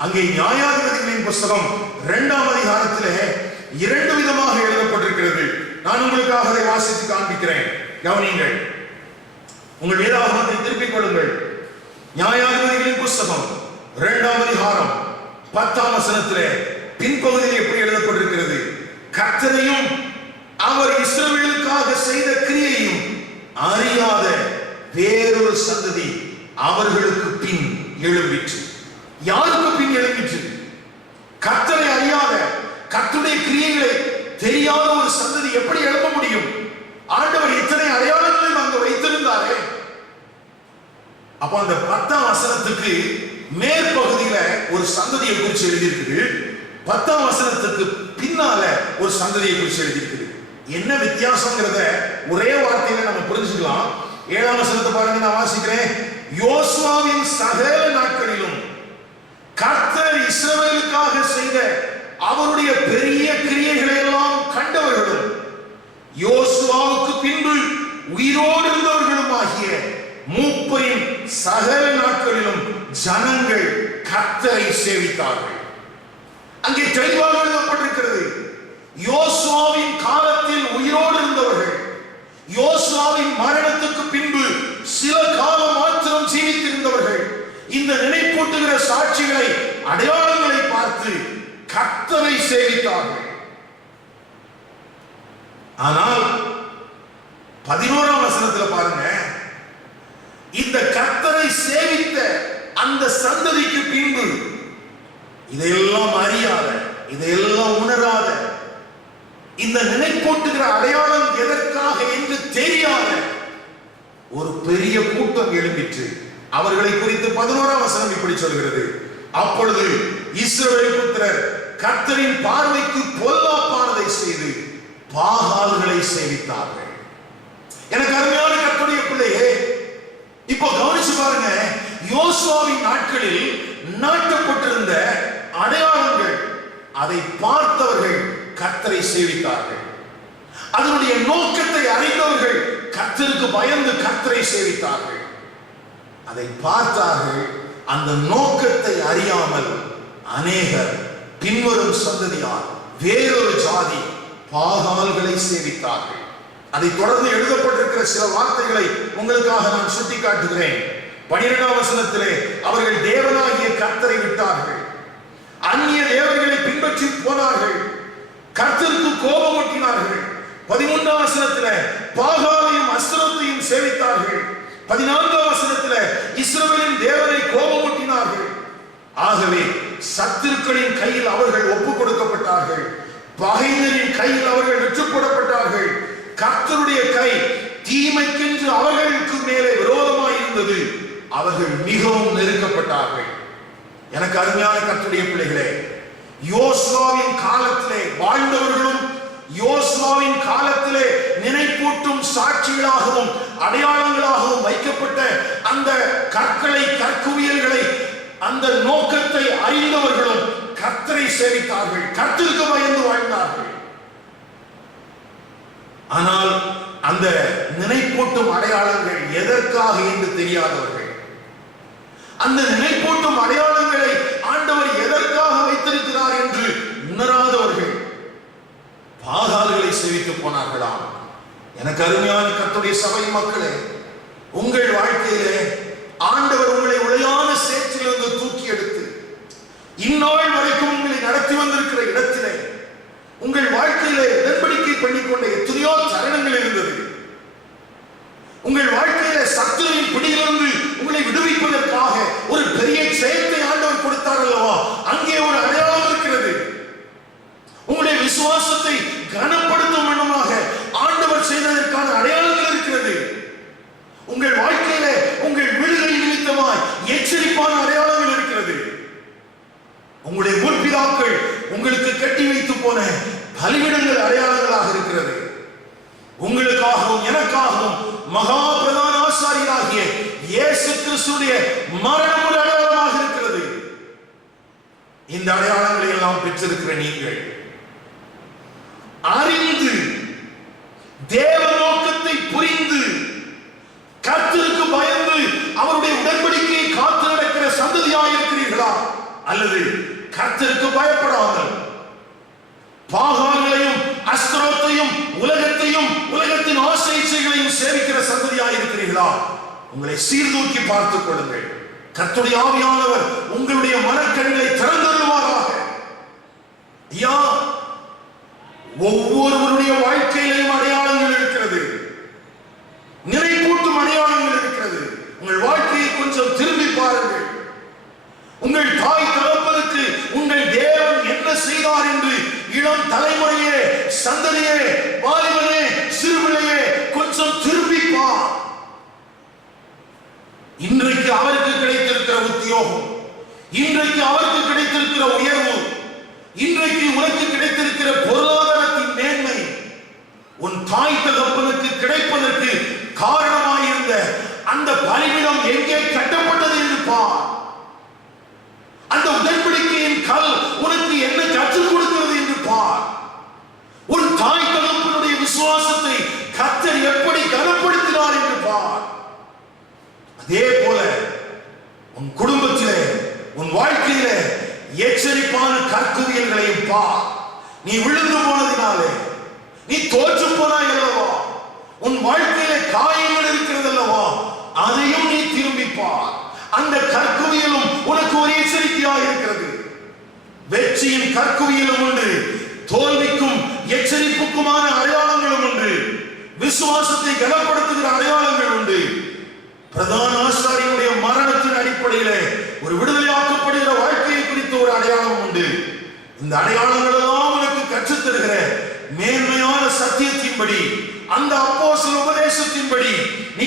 அங்கே நியாயாதிபதிகளின் புஸ்தகம் 2ஆம் அதிகாரத்திலே 2 விதமாக எழுதப்பட்டிருக்கிறது. நான் உங்களுக்காக அதை வாசித்து காண்பிக்கிறேன், கவனியுங்கள். உங்கள் வேதாகமத்தை திருப்பிக் கொள்ளுங்கள். நியாயாதிபதிகளின் புஸ்தகம் 2ஆம் அதிகாரம் 10ஆம் வசனத்திலே பின்பகுதியில் எப்படி எழுதப்பட்டிருக்கிறது? கர்த்தரையும் அவர் இஸ்ரவேலுக்காக செய்த கிரியையும் அறியாத வேறொரு சந்ததி அவர்களுக்கு பின் எழும்பிற்று. யாருக்கு பின் எழும்பிற்று? கர்த்தரை அறியாத, கர்த்தருடைய கிரியைகளை தெரியாத ஒரு சந்ததி எப்படி எழும்ப முடியும்? ஆண்டவர் இத்தனை அடையாளங்களை அங்கு வைத்திருந்தாரே. அப்ப அந்த 10ஆம் வசனத்துக்கு மேற்பகுதியில ஒரு சந்ததியை குறித்து எழுதியிருக்குது, 10ஆம் வசனத்துக்கு பின்னால ஒரு சந்ததியை குறித்து எழுதியிருக்குது. என்ன வித்தியாசங்கிறத ஒரே வார்த்தையில நம்ம புரிஞ்சுக்கலாம். 7ஆம் வசனத்தை பாருங்க, நான் வாசிக்கிறேன். யோசுவாவின் சகல நாட்களிலும் கர்த்தர் இஸ்ரவேலுக்காக செய்த அவருடைய பெரிய கிரியைகளை எல்லாம் கண்டவர்களும் யோசுவாவுக்கு பின்பு உயிரோடு இருந்தவர்களும் ஆகிய மூப்பரின் சகல நாட்களிலும் ஜனங்கள் கர்த்தரை சேவித்தார்கள். அங்கே தெளிவாக எழுதப்பட்டிருக்கிறது, யோசுவாவின் காலத்தில் உயிரோடு இருந்தவர்கள் யோசுவாவின் மரணத்துக்கு பின்பு சில காலம் மாத்திரம் ஜீவித்திருந்தவர்கள் இந்த நினைப்பூட்டுகிற சாட்சிகளை, அடையாளங்களை பார்த்து கர்த்தரை சேவித்தார்கள். ஆனால் 11ஆம் வசனத்தில் பாருங்க, இந்த கர்த்தரை சேவித்த அந்த சந்ததிக்கு பின்பு இதையெல்லாம் அறியாத, இதையெல்லாம் உணராத, இந்த நினைப்பூட்டுகிற அடையாளம் எதற்காக என்று தெரியாத ஒரு பெரிய கூட்டம் எழும்பிற்று. அவர்களை குறித்து 11ஆம் வசனம் இப்படி சொல்கிறது, அப்பொழுது இஸ்ரவேல் புத்திரர் கர்த்தரின் பார்வைக்கு பொல்லாப்பானதை செய்து பாகால்களை சேவித்தார்கள். எனக்கு அருமையான கர்த்தருடைய பிள்ளையே, இப்போ கவனிச்சு பாருங்க, யோசுவாவின் நாட்களில் நாட்டப்பட்டிருந்த அடையாளங்கள், அதை பார்த்தவர்கள் கர்த்தரை சேவித்தார்கள். அதனுடைய நோக்கத்தை அறிந்தவர்கள் கர்த்தருக்கு பயந்து கர்த்தரை சேவித்தார்கள். அதை பார்த்தார்கள். அந்த நோக்கத்தை அறியாமல் அநேகர் பின்வரும் சந்ததியார் வேறொரு ஜாதி பாகால்களை சேவித்தார்கள். அதை தொடர்ந்து எழுதப்பட்டிருக்கிற சில வார்த்தைகளை உங்களுக்காக நான் சுட்டிக்காட்டுகிறேன். 12ஆம் வசனத்திலே அவர்கள் தேவனாகிய கர்த்தரை விட்டார்கள், அந்நிய தேவர்களை பின்பற்றி போனார்கள், கர்த்தருக்கு கோபமூட்டினார்கள். 13ஆம் வசனத்திலே பாகாலையும் அஸ்தரோத்தையும் சேவித்தார்கள். 14ஆம் வசனத்திலே இஸ்ரவேலின் தேவனை கோபமூட்டினார்கள். ஆகவே சத்துருக்களின் கையில் அவர்கள் ஒப்புக் கொடுக்கப்பட்டார்கள், பகைஞரின் கையில் அவர்கள் விற்றுப்படப்பட்டார்கள். கர்த்தருடைய கை தீமைக்கென்று அவர்களுக்கு மேலே விரோதமாய் இருந்தது, அவர்கள் மிகவும் நெருக்கப்பட்டார்கள். எனக்கு அருமையான கர்த்தருடைய பிள்ளைகளே, யோசுவாவின் காலத்திலே வாழ்ந்தவர்களும் யோசுவாவின் காலத்திலே நினைப்பூட்டும் சாட்சிகளாகவும் அடையாளங்களாகவும் வைக்கப்பட்ட அந்த கற்களை, கற்குவியல்களை, அந்த நோக்கத்தை அறிந்தவர்களும் கர்த்தரை சேவித்தார்கள், கர்த்தருக்கு பயந்து வாழ்ந்தார்கள். ஆனால் அந்த நினைப்பூட்டும் அடையாளங்கள் எதற்காக என்று தெரியாதவர்கள், அந்த நினைப்பூட்டும் அடையாளங்களை ஆண்டவர் எதற்காக வைத்திருக்கிறார் என்று உணராதவர்கள் பாகால்களை சேவித்து போனார்களாம். எனக்கு அருமையான கர்த்தருடைய சபை மக்களே, உங்கள் வாழ்க்கையிலே ஆண்டவர் உங்களை உளையான சேற்றிலிருந்து தூக்கி எடுத்து இந்நாள் வரைக்கும் உங்களை நடத்தி வந்திருக்கிற இடத்திலே உங்கள் வாழ்க்கையிலே உடன்படிக்கை பண்ணிக்கொண்ட எத்தனையோ தருணங்கள் இருந்தது. உங்கள் வாழ்க்கையில சத்துருவின் பிடியிலிருந்து உங்களை விடுவிப்பதற்காக ஒரு பெரிய ஜெயத்தை ஆண்டவர் கொடுத்தார் அல்லவா, அங்கே ஒரு அடையாளம் இருக்கிறது. உங்களுடைய விசுவாசத்தை கனப்படுத்தும் வண்ணமாக ஆண்டவர் செய்ததற்கான அடையாளங்கள் இருக்கிறது. உங்கள் வாழ்க்கையில உங்கள் விடுதலை நிமித்தமாய் எச்சரிப்பான அடையாளங்கள் இருக்கிறது. உங்களுடைய முற்பிதாக்கள் உங்களுக்கு கட்டி வைத்து போன பலிபீடங்கள் அடையாளங்களாக இருக்கிறது. உங்களுக்காகவும் எனக்காகவும் மகா பிரதான ஆசாரியராகிய இயேசு கிறிஸ்துவின் மரணம் ஒரு அடையாளமாக இருக்கிறது. இந்த அடையாளங்களை எல்லாம் பெற்றிருக்கிற நீங்கள் அறிந்து தேவ நோக்கத்தை புரிந்து கர்த்தருக்கு பயந்து அவருடைய உடன்படிக்கையை காத்து நடக்கிற சந்ததியாக இருக்கிறீர்களா, அல்லது கர்த்தருக்கு பயப்படாமல் பாகால்களையும் அஸ்தரோத்தையும் உலகத்தையும் உலகத்தின் ஆசை இச்சைகளையும் சேவிக்கிற சந்ததியாக இருக்கிறீர்களா? உங்களை சீர்தூக்கி பார்த்துக் கொள்ளுங்கள். கர்த்தருடைய ஆவியானவர் உங்களுடைய மனக்கண்களை திறந்தருள்வாராக. ஐயா, ஒவ்வொருவருடைய வாழ்க்கையிலும் அடையாளங்கள் இருக்கிறது, நிறைப்பூட்டும் அடையாளங்கள் இருக்கிறது. உங்கள் வாழ்க்கையை கொஞ்சம் திரும்பி பாருங்கள். உங்கள் தாய் தகப்பனுக்கு உங்கள் தேவன் என்ன செய்தார் என்று இளம் தலைமுறையே, சந்ததியே, வாலிபனே, சிறுபிள்ளையே கொஞ்சம் திரும்பி பார். இன்றைக்கு அவருக்கு கிடைத்திருக்கிற உத்தியோகம், இன்றைக்கு அவருக்கு கிடைத்திருக்கிற உயர்வு, இன்றைக்கு உனக்கு கிடைத்திருக்கிற பொருளாதாரத்தின் மேன்மை உன் தாய் தகப்பனுக்கு கிடைப்பதற்கு காரணமாயிருந்த அந்த பலிபீடம் எங்கே கட்டப்பட்டது என்று பார். அந்த உடன்படிக்கையின் கல் உனக்கு என்ன கற்றுக் கொடுக்கிறது என்று பார். உன் தாய் தகப்பனுடைய விசுவாசத்தை கர்த்தர் எப்படி கனப்படுத்தினார் என்று பார். அதே போல உன் குடும்பத்திலே, உன் வாழ்க்கையிலே எச்சரிப்பான கற்குவியல்களையும் பார். நீ விழுந்து போனதினாலே நீ தோற்று போனாய் அல்லவா, உன் வாழ்க்கையிலே காயங்கள் இருக்கிறது அல்லவா, அதையும் நீ திரும்பி பார். அந்த கற்குவியலும் உனக்கு ஒரு எச்சரிக்கையாக இருக்கிறது. வெற்றியின் கற்குவியலும் உண்டு, தோல்விக்கும் எச்சரிப்புக்குமான அடையாளங்களும் உண்டு, விசுவாசத்தை கனப்படுத்துகிற அடையாளங்கள் உண்டு. பிரதான ஆசாரியனுடைய மரணத்தின் அடிப்படையிலே ஒரு விடுதலையாக்கப்படுகிற வாழ்க்கையை குறித்த ஒரு அடையாளம் உண்டு. இந்த அடையாளங்கள் எல்லாம் உனக்கு கற்றுத் தருகிற மேன்மையான சத்தியத்தின்படி, அந்த அப்போஸ்தல உபதேசத்தின்படி நீ